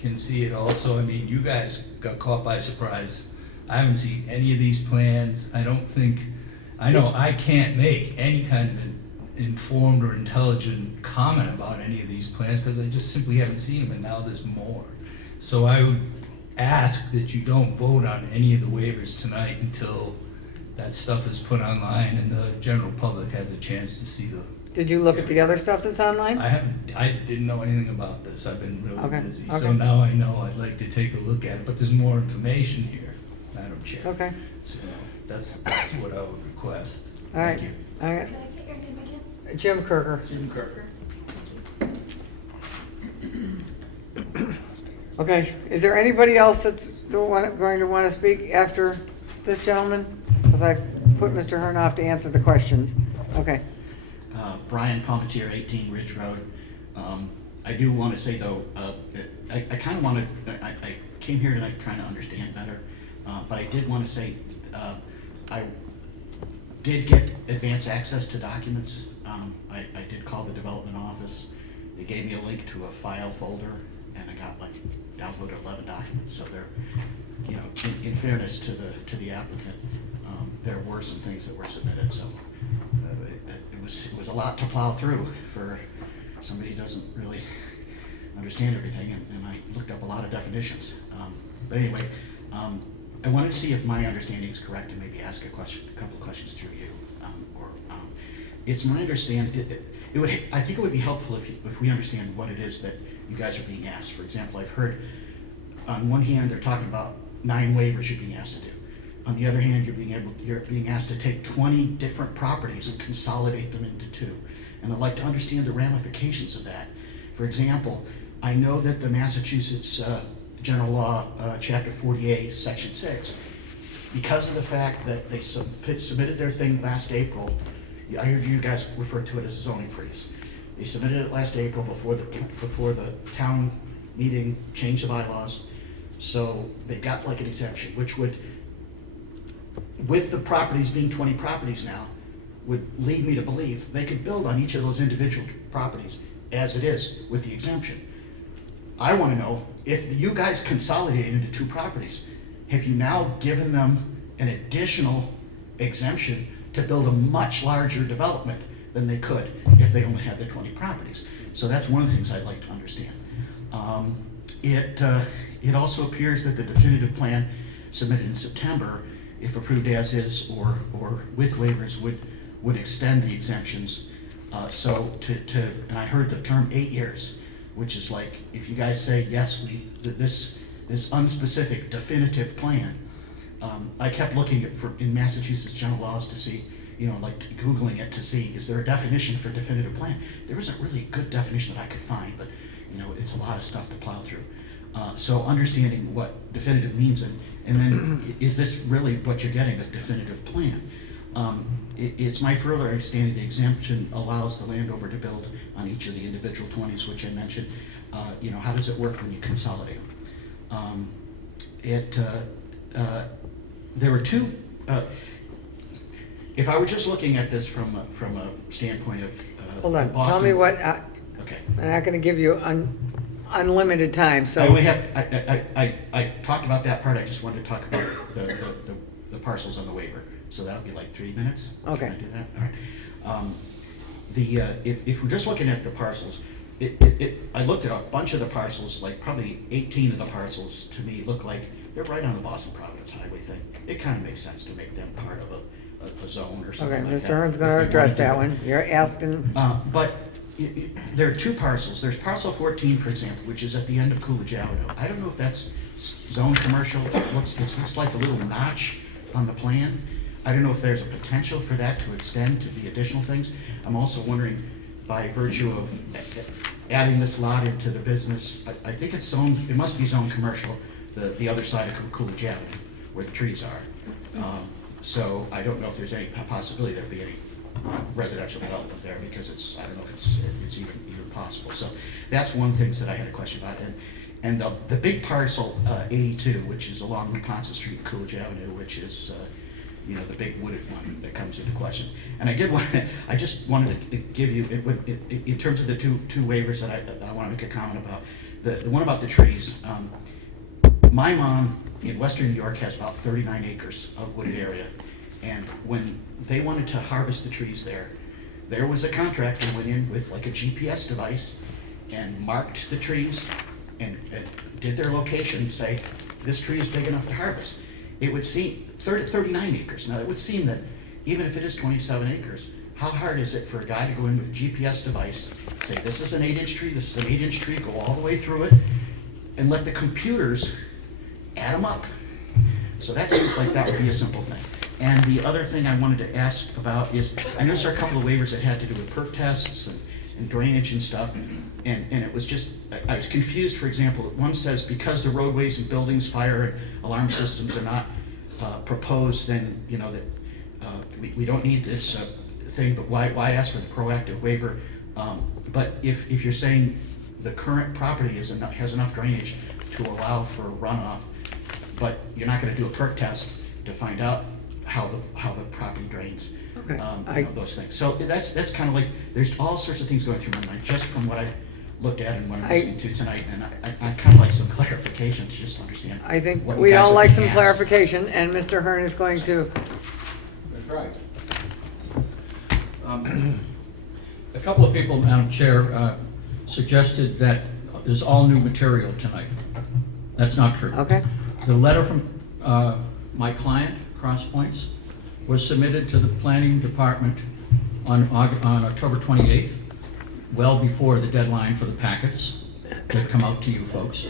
can see it also. I mean, you guys got caught by surprise. I haven't seen any of these plans. I know I can't make any kind of an informed or intelligent comment about any of these plans because I just simply haven't seen them, and now there's more. So I would ask that you don't vote on any of the waivers tonight until that stuff is put online and the general public has a chance to see the. Did you look at the other stuff that's online? I didn't know anything about this. I've been really Okay, busy. okay. So now I know. I'd like to take a look at it, but there's more information here, Madam Chair. Okay, So that's what I would request. all right. Thank you. All right. Can I get your name again? Jim Kirker. Jim Kirker. Okay, is there anybody else that's going to want to speak after this gentleman? Because I put Mr. Hearn off to answer the questions. Okay. Brian Palmetier, 18 Ridge Road. I do want to say though, I kind of want to, I came here tonight trying to understand better, but I did want to say, I did get advance access to documents. I did call the development office. They gave me a link to a file folder, and I got like downloaded 11 documents. So they're, you know, in fairness to the applicant, there were some things that were submitted. So it was a lot to plow through for somebody who doesn't really understand everything, and I looked up a lot of definitions. But anyway, I wanted to see if my understanding is correct and maybe ask a couple of questions through you. It's my understanding, I think it would be helpful if we understand what it is that you guys are being asked. For example, I've heard on one hand they're talking about 9 waivers you're being asked to do. On the other hand, you're being asked to take 20 different properties and consolidate them into 2. And I'd like to understand the ramifications of that. For example, I know that the Massachusetts General Law, Chapter 48, Section 6, because of the fact that they submitted their thing last April, I heard you guys refer to it as a zoning freeze. They submitted it last April before the town meeting changed the bylaws, so they got like an exemption, which would, with the properties being 20 properties now, would lead me to believe they could build on each of those individual properties as it is with the exemption. I want to know, if you guys consolidated into 2 properties, have you now given them an additional exemption to build a much larger development than they could if they only had the 20 properties? So that's one of the things I'd like to understand. It also appears that the definitive plan submitted in September, if approved as is or with waivers, would extend the exemptions. And I heard the term 8 years, which is like, if you guys say, yes, this unspecific definitive plan, I kept looking in Massachusetts general laws to see, like Googling it to see, is there a definition for definitive plan? There isn't really a good definition that I could find, but it's a lot of stuff to plow through. So understanding what definitive means, and then is this really what you're getting, this definitive plan? It's my further understanding the exemption allows the landowner to build on each of the individual 20s, which I mentioned. How does it work when you consolidate them? There were 2, if I were just looking at this from a standpoint of Hold on, Boston. tell me what, Okay. I'm not going to give you unlimited time, so. I only have, I talked about that part, I just wanted to talk about the parcels on the waiver. So that would be like 3 minutes? Okay. Can I do that? All right. If we're just looking at the parcels, I looked at a bunch of the parcels, like probably 18 of the parcels to me look like they're right on the Boston Providence Highway thing. It kind of makes sense to make them part of a zone or Okay, something like Mr. that. Hearn's if gonna we address wanna do that it. one. You're asking, But there are two parcels. There's parcel 14, for example, which is at the end of Coolidge Avenue. I don't know if that's zone commercial. It looks like a little notch on the plan. I don't know if there's a potential for that to extend to the additional things. I'm also wondering, by virtue of adding this lot into the business, I think it's zoned, it must be zoned commercial, the other side of Coolidge Avenue, where the trees are. So I don't know if there's any possibility there'd be any residential development there, because I don't know if it's even possible. So that's one thing that I had a question about. And the big parcel 82, which is along Ponce Street and Coolidge Avenue, which is the big wooded one that comes into question. And I just wanted to give you, in terms of the two waivers that I want to make a comment about. The one about the trees. My mom in Western New York has about 39 acres of wooded area. And when they wanted to harvest the trees there was a contractor who went in with like a GPS device and marked the trees and did their location and say, this tree is big enough to harvest. It would seem 39 acres. Now, it would seem that even if it is 27 acres, how hard is it for a guy to go in with a GPS device, say, this is an 8-inch tree, this is an 8-inch tree, go all the way through it, and let the computers add them up? So that seems like that would be a simple thing. And the other thing I wanted to ask about is, I noticed there are a couple of waivers that had to do with perk tests and drainage and stuff, and it was just, I was confused. For example, one says because the roadways and buildings, fire and alarm systems are not proposed, then, that we don't need this thing, but why ask for the proactive waiver? But if you're saying the current property has enough drainage to allow for runoff, but you're not gonna do a perk test to find out how the property drains. Okay. Those things. So that's kind of like, there's all sorts of things going through my mind, just from what I looked at and what I'm listening to tonight, and I kind of like some clarification to just understand. I think what you we guys all are like being some asked. clarification, and Mr. Hearn is going to, That's right. A couple of people, Madam Chair, suggested that there's all new material tonight. That's not true. okay? The letter from my client, Cross Points, was submitted to the planning department on October 28th, well before the deadline for the packets that come out to you folks.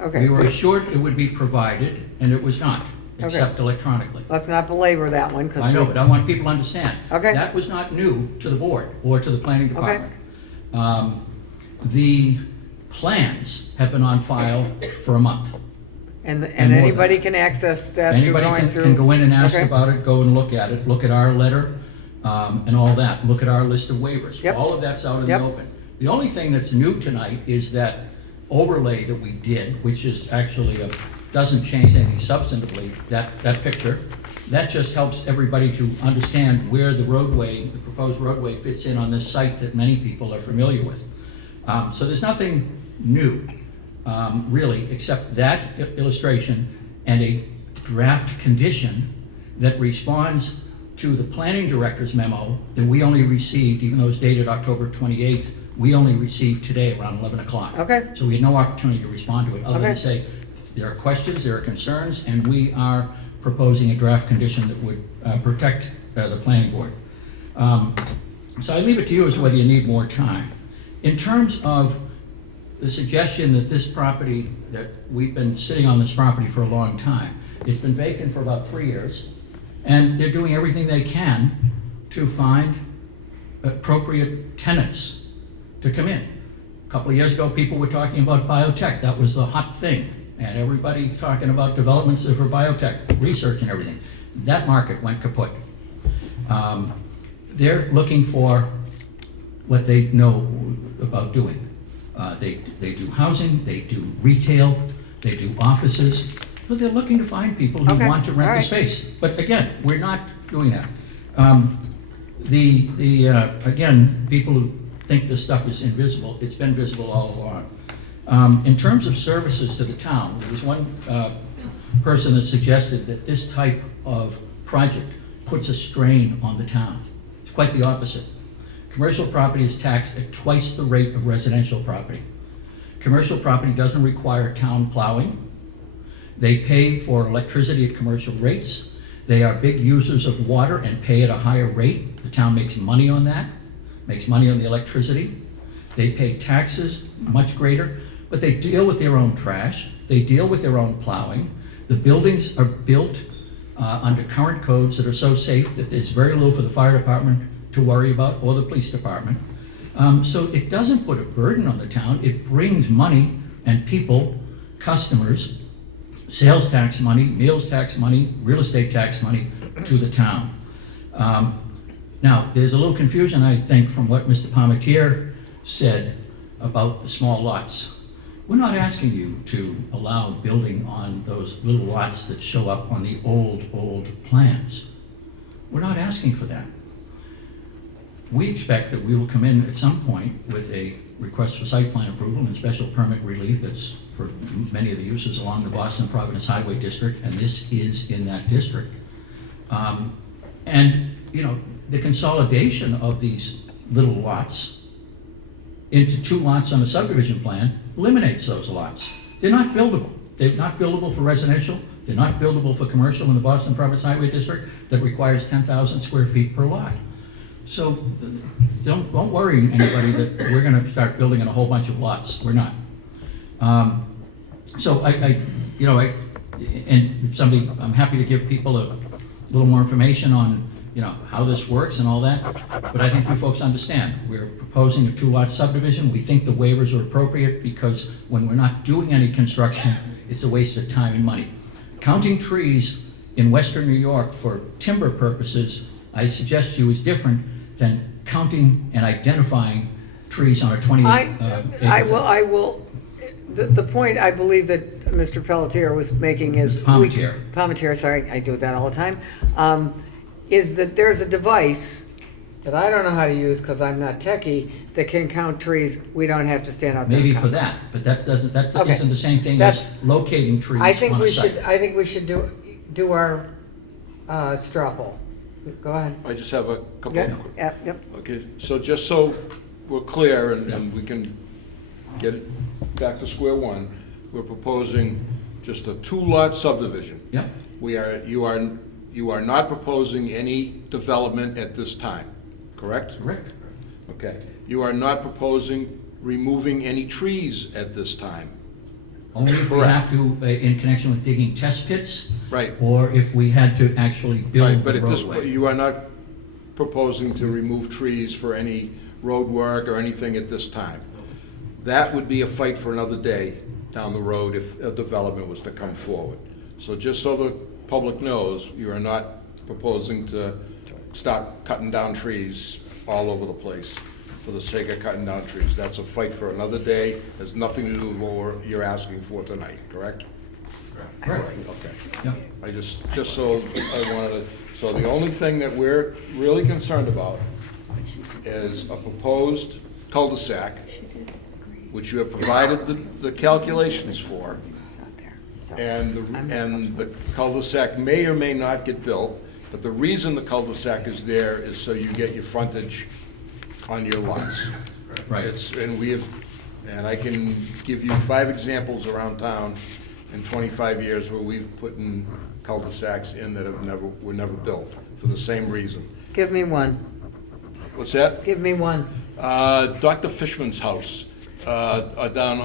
Okay. We were assured it would be provided, and it was not, except electronically. Let's not belabor that one, because. I know, but I want people to understand. Okay. That was not new to the board or to the planning department. The plans have been on file for a month. And more than anybody that. can access that through Anybody going through. can go in and ask Okay. about it, go and look at it, look at our letter, and all that. Look at our list of waivers. Yep. All of that's out in the Yep. open. The only thing that's new tonight is that overlay that we did, which is actually doesn't change anything substantively, that picture. That just helps everybody to understand where the roadway, the proposed roadway fits in on this site that many people are familiar with. So there's nothing new, really, except that illustration and a draft condition that responds to the planning director's memo that we only received, even though it's dated October 28th, we only received today around 11 o'clock. Okay. So we had no opportunity to respond to it, other than Okay. to say, there are questions, there are concerns, and we are proposing a draft condition that would protect the planning board. So I leave it to you as to whether you need more time. In terms of the suggestion that this property, that we've been sitting on this property for a long time, it's been vacant for about 3 years, and they're doing everything they can to find appropriate tenants to come in. A couple of years ago, people were talking about biotech. That was the hot thing. And everybody's talking about developments for biotech, research and everything. That market went kaput. They're looking for what they know about doing. They do housing, they do retail, they do offices. So they're looking to find people who Okay, want to rent all the right. space. But again, we're not doing that. Again, people who think this stuff is invisible, it's been visible all along. In terms of services to the town, there was one person that suggested that this type of project puts a strain on the town. It's quite the opposite. Commercial property is taxed at twice the rate of residential property. Commercial property doesn't require town plowing. They pay for electricity at commercial rates. They are big users of water and pay at a higher rate. The town makes money on that, makes money on the electricity. They pay taxes much greater, but they deal with their own trash. They deal with their own plowing. The buildings are built under current codes that are so safe that there's very little for the fire department to worry about, or the police department. So it doesn't put a burden on the town. It brings money and people, customers, sales tax money, meals tax money, real estate tax money to the town. Now, there's a little confusion, I think, from what Mr. Palmetier said about the small lots. We're not asking you to allow building on those little lots that show up on the old plans. We're not asking for that. We expect that we will come in at some point with a request for site plan approval and special permit relief that's for many of the uses along the Boston Providence Highway District, and this is in that district. And, you know, the consolidation of these little lots into 2 lots on a subdivision plan eliminates those lots. They're not buildable. They're not buildable for residential. They're not buildable for commercial in the Boston Providence Highway District that requires 10,000 square feet per lot. So don't worry anybody that we're gonna start building in a whole bunch of lots. We're not. So I'm happy to give people a little more information on, you know, how this works and all that, but I think you folks understand. We're proposing a 2-lot subdivision. We think the waivers are appropriate because when we're not doing any construction, it's a waste of time and money. Counting trees in western New York for timber purposes, I suggest to you, is different than counting and identifying trees on a 28 acre. The point I believe that Mr. Pelletier was making is. Palmetier, sorry, I do that all the time. Is that there's a device that I don't know how to use because I'm not techie that can count trees. We don't have to stand out there. Maybe for that, but that isn't the same thing as locating trees on a site. I think we should do our straw poll. Go ahead. I just have a couple. Yep. Okay, so just so we're clear and we can get it back to square one, we're proposing just a 2-lot subdivision. Yep. You are not proposing any development at this time, correct? Correct. Okay. You are not proposing removing any trees at this time? Only if we have to, in connection with digging test pits. Right. Or if we had to actually build the roadway. But at this point, you are not proposing to remove trees for any road work or anything at this time. That would be a fight for another day down the road if a development was to come forward. So just so the public knows, you are not proposing to start cutting down trees all over the place for the sake of cutting down trees. That's a fight for another day, has nothing to do with what you're asking for tonight, correct? Correct. Okay. Yeah. So the only thing that we're really concerned about is a proposed cul-de-sac, which you have provided the calculations for, and the cul-de-sac may or may not get built, but the reason the cul-de-sac is there is so you get your frontage on your lots. Right. And I can give you 5 examples around town in 25 years where we've put in cul-de-sacs in that were never built for the same reason. Give me one. What's that? Give me one. Dr. Fishman's house, down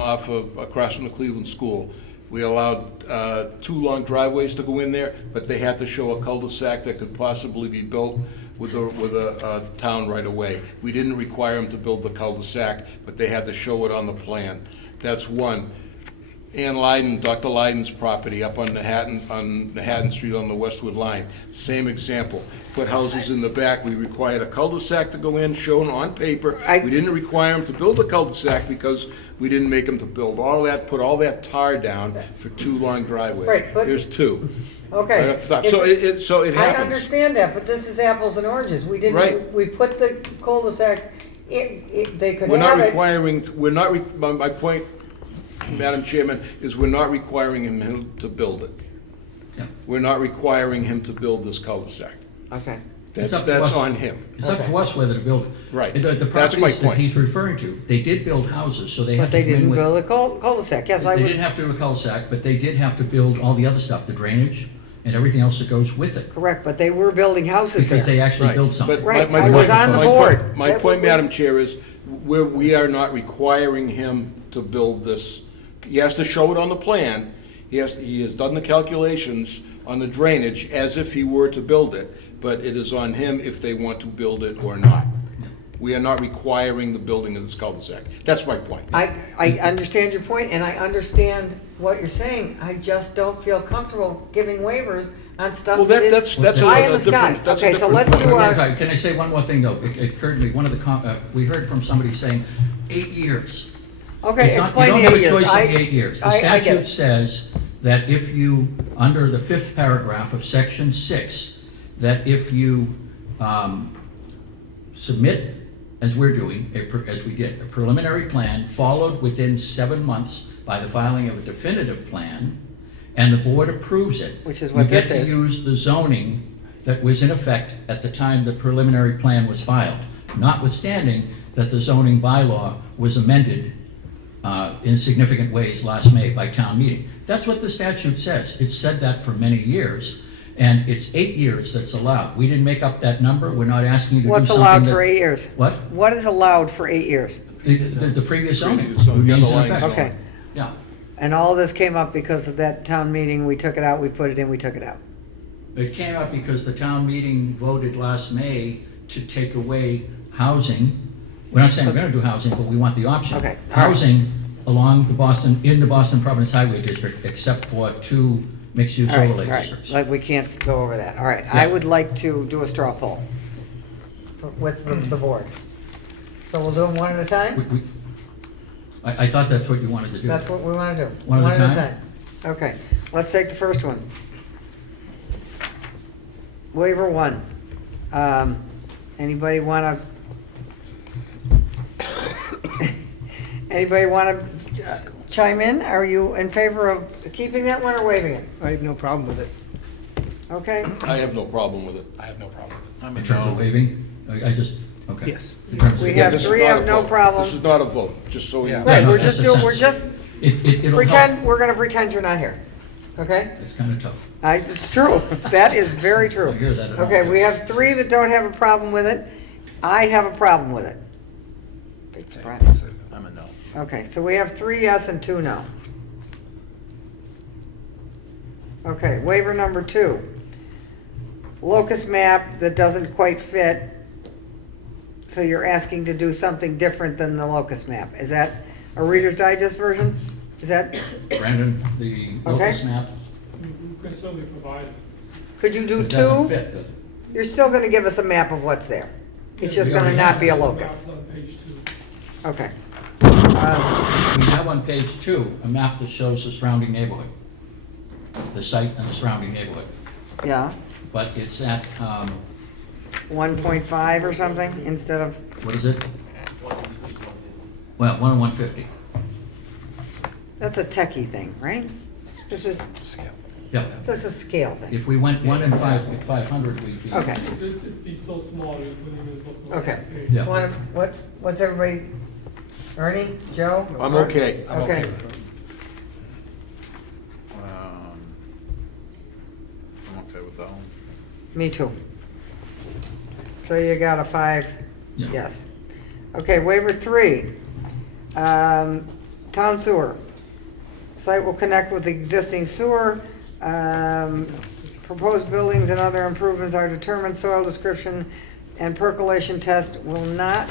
across from the Cleveland School. We allowed 2 long driveways to go in there, but they had to show a cul-de-sac that could possibly be built with a town right away. We didn't require them to build the cul-de-sac, but they had to show it on the plan. That's one. Ann Lyden, Dr. Lyden's property up on Manhattan Street on the Westwood line, same example. Put houses in the back. We required a cul-de-sac to go in, shown on paper. We didn't require them to build a cul-de-sac because we didn't make them to build all that, put all that tar down for 2 long driveways. Right, but- There's 2. Okay. Right off the top. So it happens. I understand that, but this is apples and oranges. We didn't, Right. we put the cul-de-sac, they could We're not have it. requiring, my point, Madam Chairman, is we're not requiring him to build it. Yeah. We're not requiring him to build this cul-de-sac. Okay. It's up to That's us. on him. It's up to us whether to build it. Right. The That's my properties that point. he's referring to, they did build houses, so they had But to they come in didn't with. build a cul-de-sac, yes, I They was. didn't have to do a cul-de-sac, but they did have to build all the other stuff, the drainage and everything else that goes with it. Correct, but they were building houses there. Because they actually Right. built something. But Right, my I was point- on the my board. point- My That point, would be- Madam Chair, is we are not requiring him to build this. He has to show it on the plan. He has done the calculations on the drainage as if he were to build it, but it is on him if they want to build it or not. We are not requiring the building of this cul-de-sac. That's my point. I understand your point, and I understand what you're saying. I just don't feel comfortable giving waivers on stuff Well, that is that's high a in the sky. different, that's a Okay, so different let's point. do our, Can I say one more thing, though? It occurred to me, one of the, we heard from somebody saying 8 years. okay, It's not- explain the 8 You don't have years. a choice I- in the 8 years. The I get statute it. says that if you, under the 5th paragraph of section 6, that if you submit, as we're doing, as we did, a preliminary plan followed within 7 months by the filing of a definitive plan, and the board approves it. Which is what this You get is. to use the zoning that was in effect at the time the preliminary plan was filed, notwithstanding that the zoning bylaw was amended in significant ways last May by town meeting. That's what the statute says. It's said that for many years, and it's 8 years that's allowed. We didn't make up that number. We're not asking you to do What's something allowed that- for 8 years? What? What is allowed for 8 years? The previous zoning Previous zoning, the remains in underlying effect. Okay. Yeah. And all of this came up because of that town meeting, we took it out, we put it in, we took it out. It came up because the town meeting voted last May to take away housing. We're not saying we're gonna do housing, but we want the option. Okay, all right. Housing along the Boston, in the Boston Providence Highway District, except for 2 mixed-use All right, overlay all right. districts. Like, we can't go over that. All right, I Yeah. would like to do a straw poll with the board. So we'll do them one at a time? I thought that's what you wanted to do. That's what we want to do. One at a time? Okay, let's take the first one. Waiver 1. Anybody want to, anybody want to chime in? Are you in favor of keeping that one or waiving it? I have no problem with it. Okay, I have no problem with it. I have no problem with it. In terms of waiving, I just, okay. Yes. In terms of- we Again, have this is 3 not have a no vote. problem. This is not a vote, just so you. Yeah. Right, no, we're just just a doing, we're sense. just, It'll help. pretend, we're going to pretend you're not here. Okay? It's kind of tough. It's true. That is very true. I hear that at all, Okay, too. we have 3 that don't have a problem with it. I have a problem with it. Big surprise. I'm a no. Okay, so we have 3 yes and 2 no. Okay, waiver number 2. Locust map that doesn't quite fit, so you're asking to do something different than the locust map. Is that a Reader's Digest version? Is that, Brandon, the Okay. locus map, We could certainly provide it. could you do it doesn't 2? fit, does it? You're still gonna give us a map of what's there. It's just We gonna already not have be a The locust. map's on page 2. Okay. We have on page 2 a map that shows the surrounding neighborhood, the site and the surrounding neighborhood. Yeah, But it's at, 1.5 or something instead of, what is it? Well, 1 and 150. that's a techie thing, right? This is, Scale. Yeah. this is a scale thing. If we went 1 and 500, we'd be. Okay. It'd be so small, it wouldn't even look like Okay. a page. Yeah. What's everybody, Ernie, Joe? I'm okay. I'm okay Okay. with it. I'm okay with that one. Me too. So you got a 5, Yeah. yes. Okay, waiver 3. Town sewer. Site will connect with existing sewer. Proposed buildings and other improvements are determined. Soil description and percolation test will not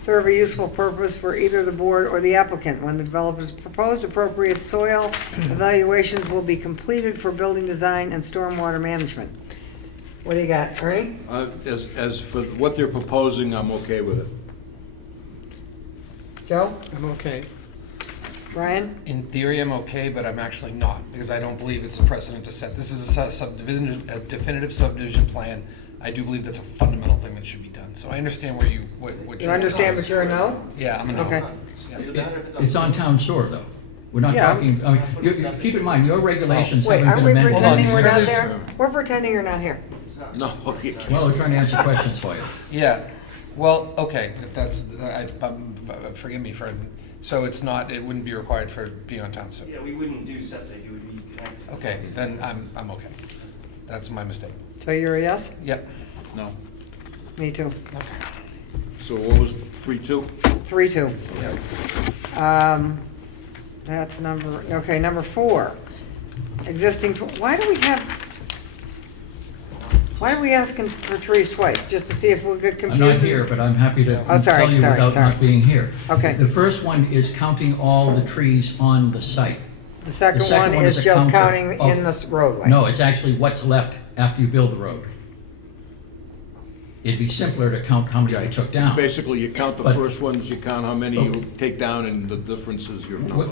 serve a useful purpose for either the board or the applicant. When the developer's proposed appropriate soil evaluations will be completed for building design and stormwater management. What do you got, Ernie? As for what they're proposing, I'm okay with it. Joe? I'm okay. Brian? In theory, I'm okay, but I'm actually not, because I don't believe it's a precedent to set. This is a subdivision, a definitive subdivision plan. I do believe that's a fundamental thing that should be done. So I understand where what You understand, but you're a no? Yeah, I'm a no. Okay. Yeah. It's on town sewer, though. We're not Yeah. talking, I mean, keep in mind, your regulations Wait, haven't aren't been we amended. pretending we're not Hold on, there? We're pretending you're not here. No. Well, we're trying to answer questions for you. Yeah. Well, okay, if that's, forgive me for, so it's not, it wouldn't be required for being on town sewer? Yeah, we wouldn't do septic, it would be connected. Okay, then I'm okay. That's my mistake. So you're a yes? Yep. No. Me too. So what was 3-2? 3-2. That's number 4. Existing, why are we asking for trees twice? Just to see if we could confuse? I'm not here, but I'm happy to Oh, sorry, tell you without not being here. Okay. The first one is counting all the trees on the site. The second one is a just count counting of- in this roadway. No, it's actually what's left after you build the road. It'd be simpler to count how many you took It's down. basically, you count the But- first ones, you count how many you take down, and the difference is your number.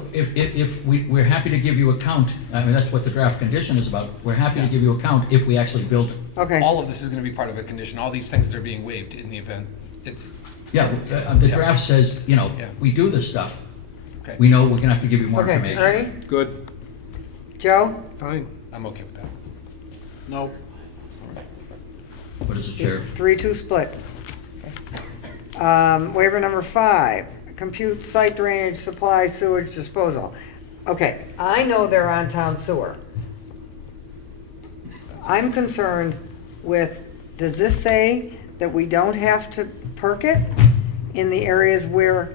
We're happy to give you a count, I mean, that's what the draft condition is about. We're happy to give you a count if we actually build it. Okay. All of this is gonna be part of a condition, all these things that are being waived in the event. Yeah, the draft says, you know, we do this stuff. We know we're gonna have to give you more Okay, information. Ernie? Good. Joe? Fine. I'm okay with that. No. What is the chair? 3-2 split. Waiver number 5, compute site drainage, supply, sewage disposal. Okay, I know they're on town sewer. I'm concerned with, does this say that we don't have to perk it in the areas where,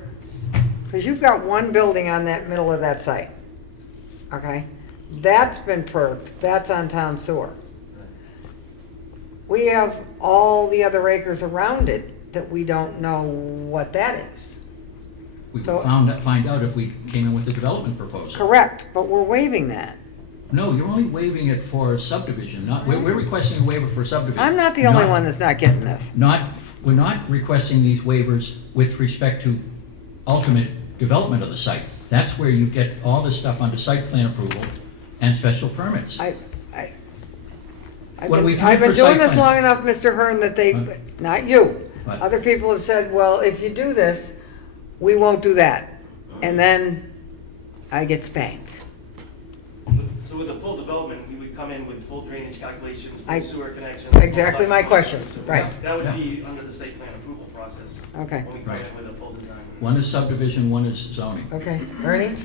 because you've got one building on that middle of that site, okay? That's been perked, that's on town sewer. We have all the other acres around it that we don't know what that is. We So- could find out if we came in with a development proposal. Correct, but we're waiving that. No, you're only waiving it for subdivision, not, we're requesting a waiver for subdivision. I'm not the only one that's not getting this. We're not requesting these waivers with respect to ultimate development of the site. That's where you get all this stuff under site plan approval and special permits. I've When we been come I've been for doing site this plan- long enough, Mr. Hearn, that they, not you, What? other people have said, well, if you do this, we won't do that. And then I get spanked. So with the full development, we would come in with full drainage calculations, I- full sewer connections. Exactly my question, right. That would be under the site plan approval process. Okay. When we come Right. in with a full design. One is subdivision, one is zoning. Okay, Ernie?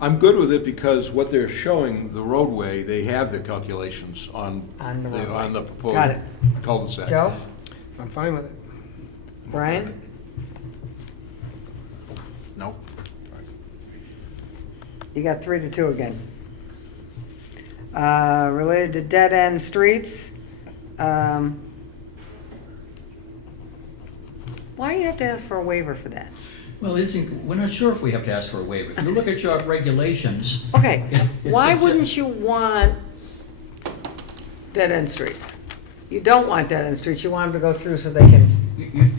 I'm good with it because what they're showing, the roadway, they have the calculations on On the roadway. on the Got proposed it. cul-de-sac. Joe? I'm fine with it. Brian? No. You got 3-2 again. Related to dead-end streets, why do you have to ask for a waiver for that? Well, we're not sure if we have to ask for a waiver. If you look at your regulations. Okay, it why suggests- wouldn't you want dead-end streets? You don't want dead-end streets, you want them to go through so they can,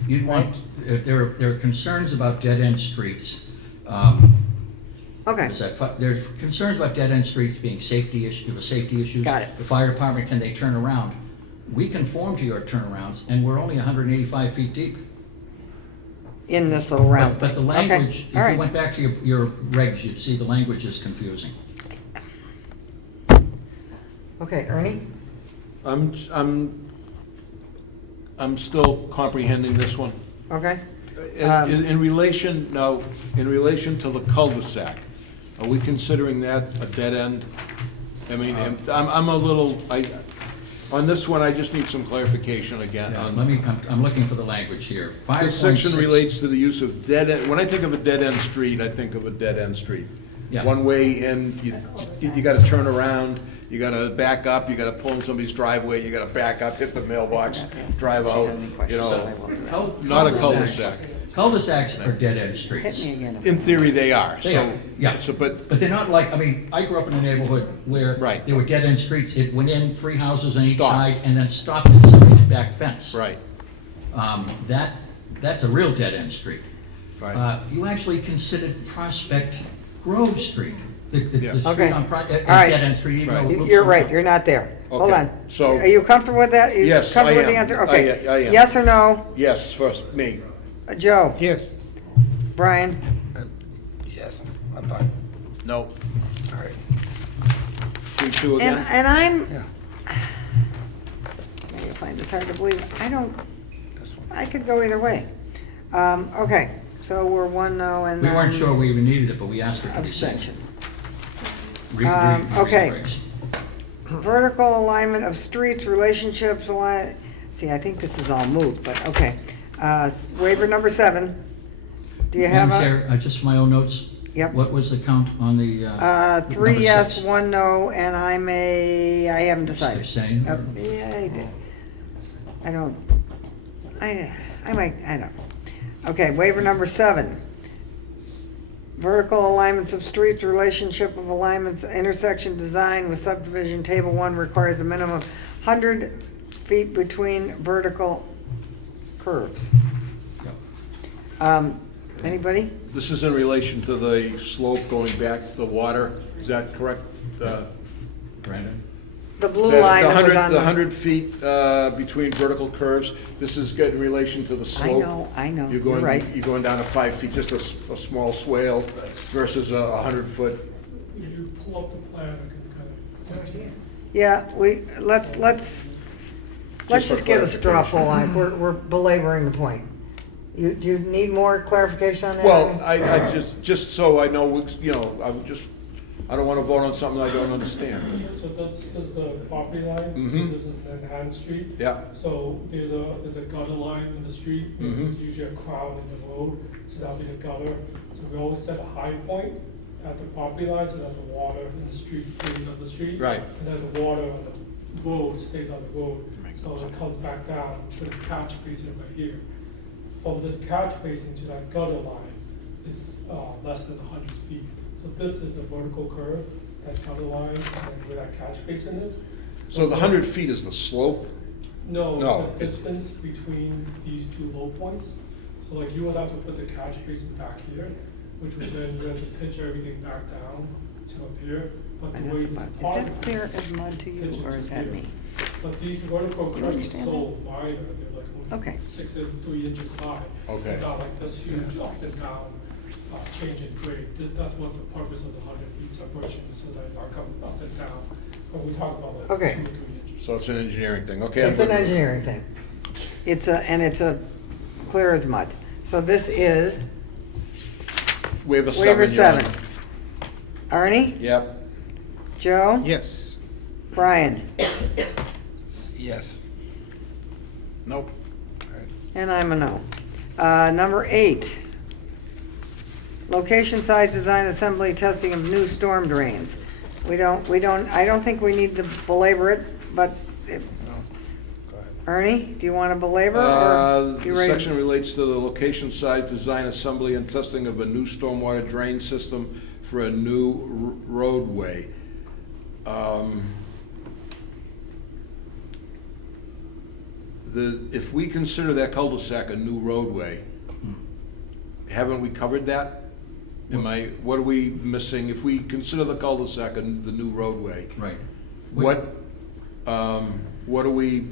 You'd want, there are concerns about dead-end streets. okay, There are concerns about dead-end streets being safety issues. Got it. The fire department, can they turn around? We conform to your turnarounds, and we're only 185 feet deep. in this little round But the thing. Okay, language, if all you right. went back to your regs, you'd see the language is confusing. Okay, Ernie? I'm still comprehending this one. Okay. In relation to the cul-de-sac, are we considering that a dead end? I mean, I'm a little, on this one, I just need some clarification again. Yeah, on- I'm looking for the language here. This section 5.6 relates to the use of dead end, when I think of a dead-end street, I think of a dead-end street. Yeah. One way in, you gotta turn around, you gotta back up, you gotta pull in somebody's driveway, you gotta back up, hit the mailbox, drive out, you know, not a cul-de-sac. Cul-de-sacs are dead-end streets. Hit me again. In theory, they are, They so. are, yeah. So, but, But they're not like, I mean, I grew up in a neighborhood where Right. there were dead-end streets. It went in 3 houses on each Stopped. side and then stopped at somebody's back fence. right, That's a real dead-end street. right. You actually considered Prospect Grove Street, the Yeah. street Okay. on, a All right. dead-end street, even though it looks. You're right, you're not there. Hold Okay, on. so- Are you comfortable with that? You Yes, comfortable I with the am. answer? Okay. I am. Yes or no? Yes, first, me. Joe? Yes. Brian? Yes, I'm fine. No. All right. 3-2 again? And I'm, Yeah. I find this hard to believe, I could go either way. Okay, so we're one no and We weren't then sure we even needed it, but we asked for it to be safe. abstention. Read Okay. the regs. Vertical alignment of streets, relationships, see, I think this is all moot, but okay. Waiver number 7. Do you have Madam a? Chair, just for my own notes. Yep. What was the count on the? 3 number yes, 6? 1 no, and I haven't decided. Abstain? Yeah, I did. I don't, I don't. Okay, waiver number 7. Vertical alignments of streets, relationship of alignments, intersection design with subdivision, table 1 requires a minimum of 100 feet between vertical curves. Anybody? This is in relation to the slope going back to the water, is that correct? Brandon? The blue line that was on The 100 feet between vertical curves, this is in relation to the slope. I know, You're you're right. You're going down to 5 feet, just a small swale versus a 100-foot. If you pull up the plan, I can kind of. Yeah, let's for just get a straw poll on it. clarification. We're belaboring the point. Do you need more clarification on that? Well, I just so I know, you know, I don't want to vote on something I don't understand. So this is the property line, Mhm. this is Manhattan Street. Yeah. So there's a gutter line in the street, Mhm. there's usually a crown in the road, so that'll be the gutter. So we always set a high point at the property line so that the water in the street stays on the street. Right. And then the water on the road stays on the road, so it comes back down to the catch basin right here. From this catch basin to that gutter line is less than 100 feet. So this is the vertical curve, that gutter line, and where that catch basin is. So the 100 feet is the slope? No, No, it's the distance between these two low points. So like you would have to put the catch basin back here, which would then you have to pitch everything back down to up here. But the way Is this that part clear as mud to you, pitches or is to that here. me? But these vertical You curves are understand so minor, they're like only Okay. 6 and 3 inches high. Okay. They're not like this huge up and down change in grade. That's what the purpose of the 100 feet separation is, so that you're not coming up and down. When we talk about like Okay. 2 or 3 inches. So it's an engineering thing, okay. I'm It's an good with it. engineering thing. It's a clear as mud. So this is Waiver waiver 7. 7. Arnie? Yep. Joe? Yes. Brian? Yes. Nope. And I'm a no. Number 8. Location, size, design, assembly, testing of new storm drains. I don't think we need to belabor it, but Ernie, do you want to belabor or you The ready? section relates to the location, size, design, assembly, and testing of a new stormwater drain system for a new roadway. If we consider that cul-de-sac a new roadway, haven't we covered that? What are we missing? If we consider the cul-de-sac the new roadway, Right. what are we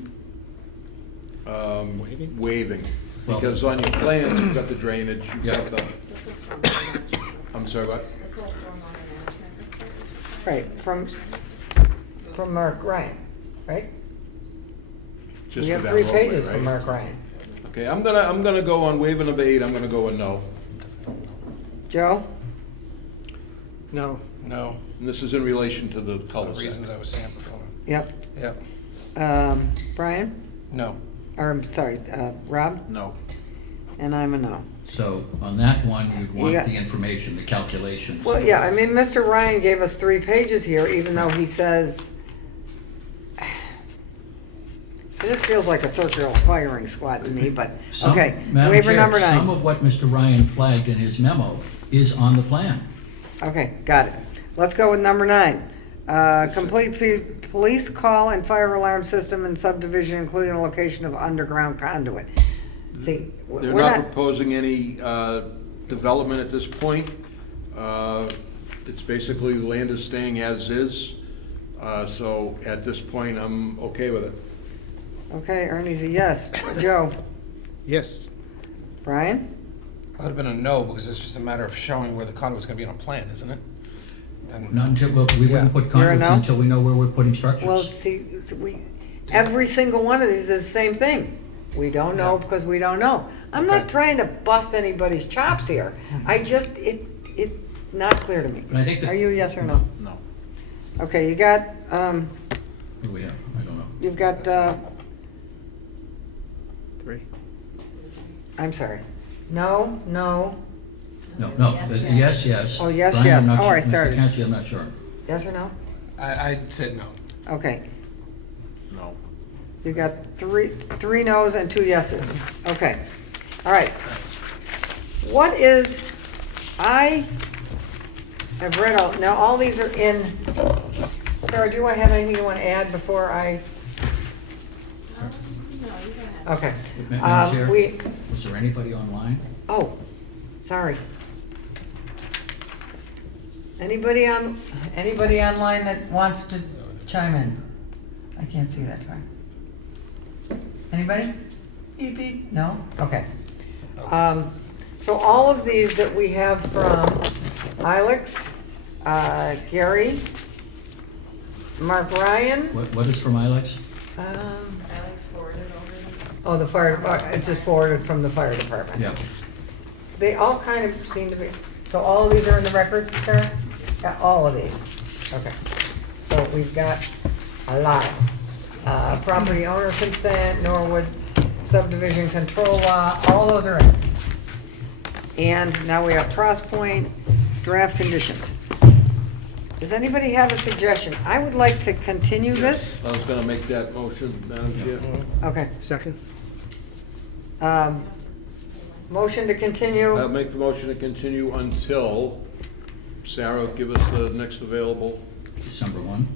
waiving? Well- Because on your plans, you've got the drainage, you've got the, The full stormwater management. I'm sorry, what? The full stormwater management report is Right, from Mark Ryan, right? Just We for have that 3 roadway, pages right? from Mark Ryan. Okay, I'm gonna go on waiver number 8, I'm gonna go a no. Joe? No. No. And this is in relation to the For the cul-de-sac. reasons I was saying before. Yep. Yep. Brian? No. Or, I'm sorry, Rob? No. And I'm a no. So on that one, you'd want Yeah. the information, the calculations. Well, yeah, I mean, Mr. Ryan gave us 3 pages here, even though he says, it just feels like a circular firing squad to me, but, Some- okay. Madam Waiver Chair, number 9. some of what Mr. Ryan flagged in his memo is on the plan. Okay, got it. Let's go with number 9. Complete police call and fire alarm system and subdivision, including the location of underground conduit. See, They're we're not not, proposing any development at this point. It's basically, the land is staying as is. So at this point, I'm okay with it. okay, Ernie's a yes. Joe? Yes. Brian? I'd have been a no, because it's just a matter of showing where the conduit's gonna be on a plan, isn't it? Then- Not until, well, we wouldn't put You're a conduits no? until we know where we're putting structures. Well, see, every single one of these is the same thing. We don't know because we don't know. I'm not trying to bust anybody's chops here. It's not clear to me. But I think that- Are you a yes or no? No. Okay, you got, What do we have? I don't know. you've got, 3. I'm sorry. No, no, No, Yes, there's yes. yes. Oh, yes, Brian, I'm yes. not Oh, sure. I started. Mr. Kanchi, I'm not sure. yes or no? I said no. Okay. No. You got three no's and 2 yeses. Okay. All right. What is, I have read now all these are in, Sarah, do I have anything you want to add before I? No, you go ahead. Okay. Madam Chair, We, was there anybody online? oh, sorry. Anybody online that wants to chime in? I can't see that far. Anybody? Beep, beep, no? Okay. So all of these that we have from Ilex, Gary, Mark Ryan. What is from Ilex? Alex forwarded over. Oh, the fire, it's just forwarded from the fire department. Yeah. They all kind of seem to be, so all of these are in the record, Sarah? Yeah, all of these. Okay. So we've got a lot. Property owner consent, Norwood subdivision control law, all those are in. And now we have Cross Point draft conditions. Does anybody have a suggestion? I would like to continue this. I was gonna make that motion, Madam Chair. Okay. Second? Motion to continue. I'll make the motion to continue until, Sarah, give us the next available. December 1.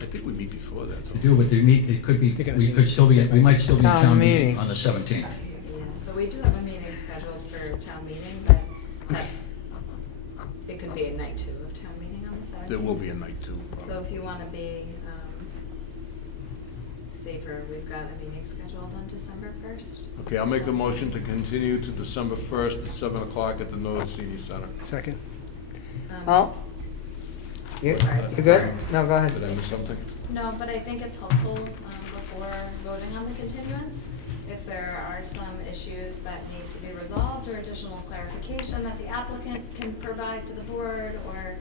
I think we meet before that, To though. do, but it could be, we might still be in Town town meeting. meeting on the 17th. Yeah, so we do have a meeting scheduled for town meeting, but it could be a night 2 of town meeting on the 17th. There will be a night too. So if you want to be safer, we've got a meeting scheduled on December 1st. Okay, I'll make the motion to continue to December 1st at 7 o'clock at the Norwood Senior Center. Second? Oh, you good? No, go ahead. Did I miss something? No, but I think it's helpful before voting on the continuance, if there are some issues that need to be resolved or additional clarification that the applicant can provide to the board or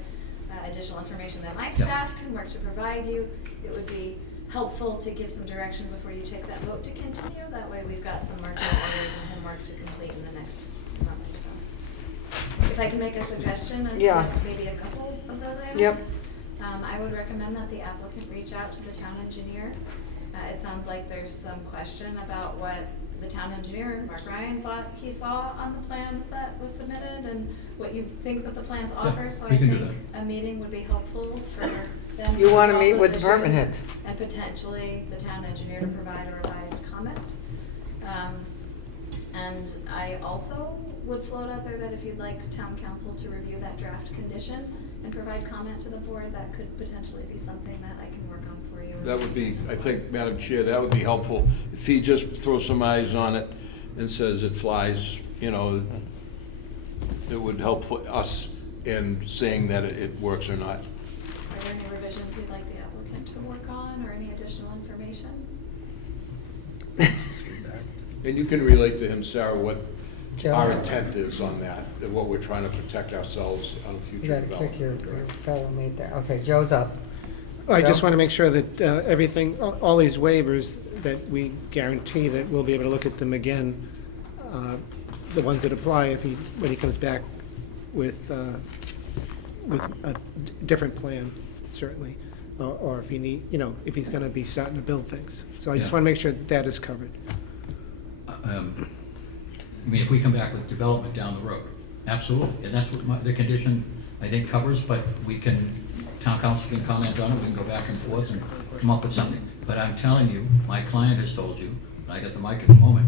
additional information that my staff can work to provide you, it would be helpful to give some direction before you take that vote to continue. That way we've got some marching orders and homework to complete in the next month or so. If I can make a suggestion as Yeah. to maybe a couple of those items. Yep. I would recommend that the applicant reach out to the town engineer. It sounds like there's some question about what the town engineer, Mark Ryan, thought he saw on the plans that was submitted and what you think that the plans offer. So we I can do think a meeting would be helpful for them to You wanna resolve meet those with department issues heads. and potentially the town engineer to provide a revised comment. And I also would float out there that if you'd like town council to review that draft condition and provide comment to the board, that could potentially be something that I can work on for you. That would be, I think, Madam Chair, that would be helpful. If he just throws some eyes on it and says it flies, you know, it would help for us in saying that it works or not. Are there any revisions you'd like the applicant to work on or any additional information? And you can relate to him, Sarah, what Joe? our intent is on that, and what we're trying to protect ourselves on You future gotta kick development. your fellow mate there. Okay, Joe's up. I just Joe? want to make sure that everything, all these waivers, that we guarantee that we'll be able to look at them again, the ones that apply when he comes back with a different plan, certainly, or if he if he's going to be starting to build things. So I just Yeah. want to make sure that that is covered. I mean, if we come back with development down the road, absolutely, and that's what the condition, I think, covers, but town council can comment on it, we can go back and forth and come up with something. But I'm telling you, my client has told you, and I got the mic at the moment,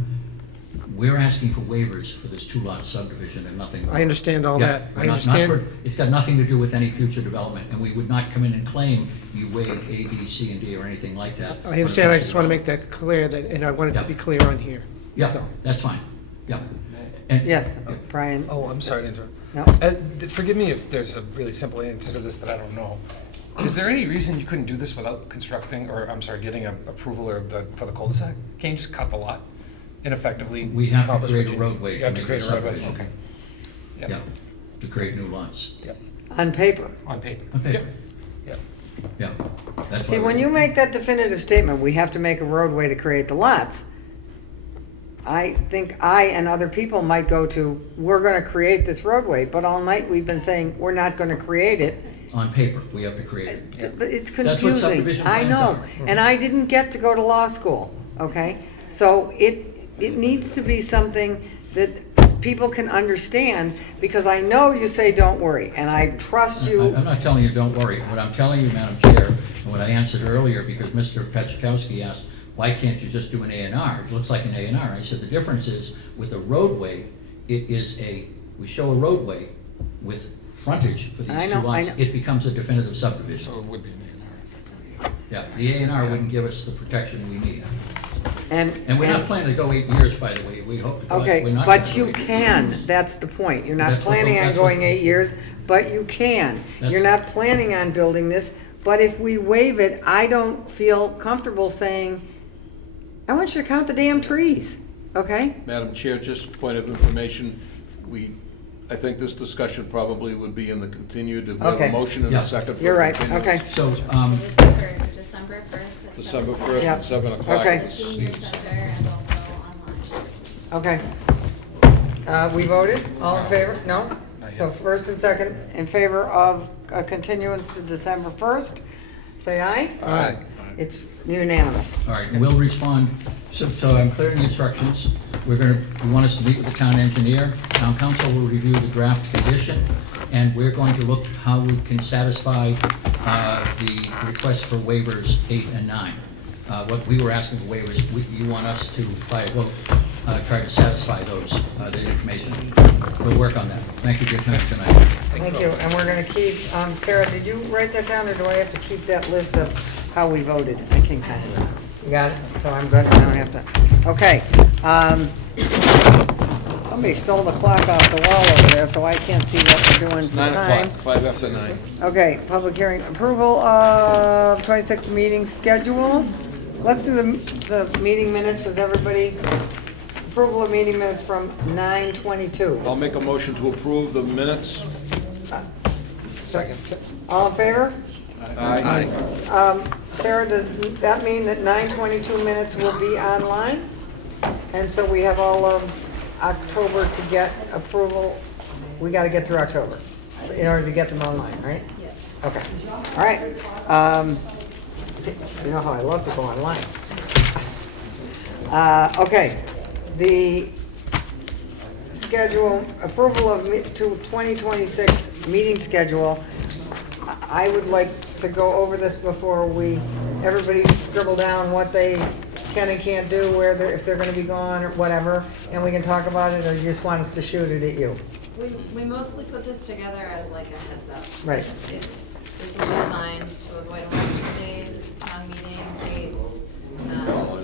we're asking for waivers for this 2-lot subdivision and nothing more. I understand all Yeah, that. I we're not understand. for- It's got nothing to do with any future development, and we would not come in and claim you waived A, B, C, and D, or anything like that. I understand, I just want to make that clear, and I want it to be clear on here. That's Yeah, all. that's fine, yeah. And- Yes, Brian. Oh, I'm sorry to interrupt. No. Forgive me if there's a really simple answer to this that I don't know. Is there any reason you couldn't do this without constructing, or, I'm sorry, getting approval for the cul-de-sac? Can't you just cut the lot and effectively We have to accomplish create what a you- roadway You to have to make create a a roadway, subdivision. okay. Yep. Yeah, to create new lots. Yep, On paper. on paper. On paper. Yep. Yeah. That's See, why when we- you make that definitive statement, we have to make a roadway to create the lots, I think I and other people might go to, we're gonna create this roadway, but all night we've been saying, we're not gonna create it. On paper, we have to create it. But it's That's what confusing. subdivision I plans know, are. and I didn't get to go to law school, okay? So it needs to be something that people can understand, because I know you say, don't worry, and I trust you. I'm not telling you, don't worry. What I'm telling you, Madam Chair, and what I answered earlier, because Mr. Petrikowski asked, why can't you just do an A&R? It looks like an A&R. I said, the difference is, with a roadway, we show a roadway with frontage for these I two know, I lots. know. It becomes a definitive subdivision. So it would be an A&R. Yeah, the A&R wouldn't give us the protection we need. And And we're not planning to go 8 years, by the way. We hope to God Okay, we're not but gonna you go 8 years. can, that's the point. You're not That's what the- planning on that's what- going 8 years, but you can. You're That's- not planning on building this, but if we waive it, I don't feel comfortable saying, I want you to count the damn trees, okay? Madam Chair, just point of information, I think this discussion probably would be in the continued, we have Okay. a motion and Yeah. a second for You're right, continued. okay. So, So this is for December 1st at December 7 1st Yeah. at 7 o'clock. Okay. The senior center and also online. Okay. We voted? All in favor? No? So first and second in favor of a continuance to December 1st, say aye. Aye. It's unanimous. all right, we'll respond. So I'm clearing the instructions. You want us to meet with the town engineer. Town council will review the draft condition, and we're going to look how we can satisfy the request for waivers 8 and 9. What we were asking for waivers, you want us to, by a vote, try to satisfy those, the information. We'll work on that. Thank you for your time tonight. Thank you, and we're gonna keep, Sarah, did you write that down, or do I have to keep that list of how we voted? I can kind of, you got it? So I'm good, I don't have to, okay. Somebody stole the clock off the wall over there, so I can't see what we're doing for 9 time. o'clock, 5 after 9. Okay, public hearing, approval of 26 meeting schedule. Let's do the meeting minutes, does everybody, approval of meeting minutes from 9:22. I'll make a motion to approve the minutes. Second. All in favor? Aye. Sarah, does that mean that 9:22 minutes will be online? And so we have all of October to get approval? We gotta get through October in order to get them online, right? Yeah. Okay, all right. You know how I love to go online. Okay, the schedule, approval of 2026 meeting schedule. I would like to go over this before everybody scribble down what they can and can't do, if they're gonna be gone or whatever, and we can talk about it, or you just want us to shoot it at you? We mostly put this together as like a heads up. Right. This is designed to avoid election days, town meeting dates,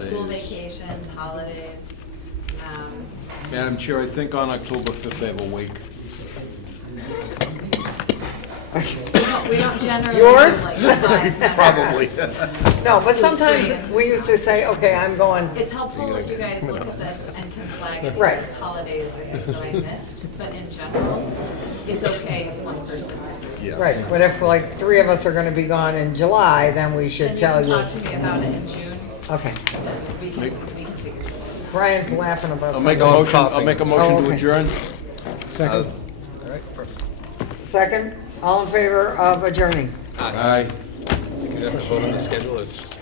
school vacations, holidays. Madam Chair, I think on October 5th they have a wake. We don't generally Yours? do like 5 members. Probably. No, but sometimes we used to say, okay, I'm going, It's helpful if you guys look at this and can flag any Right. holidays or things that I missed, but in general, it's okay if one person misses. right, but if like 3 of us are gonna be gone in July, then we should Then tell you you. can talk to me about it in June, Okay, then we can figure something out. Brian's laughing about I'll make a something. motion, I'll make a motion Oh, to okay. adjourn. Second. All right, perfect. Second, all in favor of adjourning? Aye. You could have to vote on the schedule, it's just.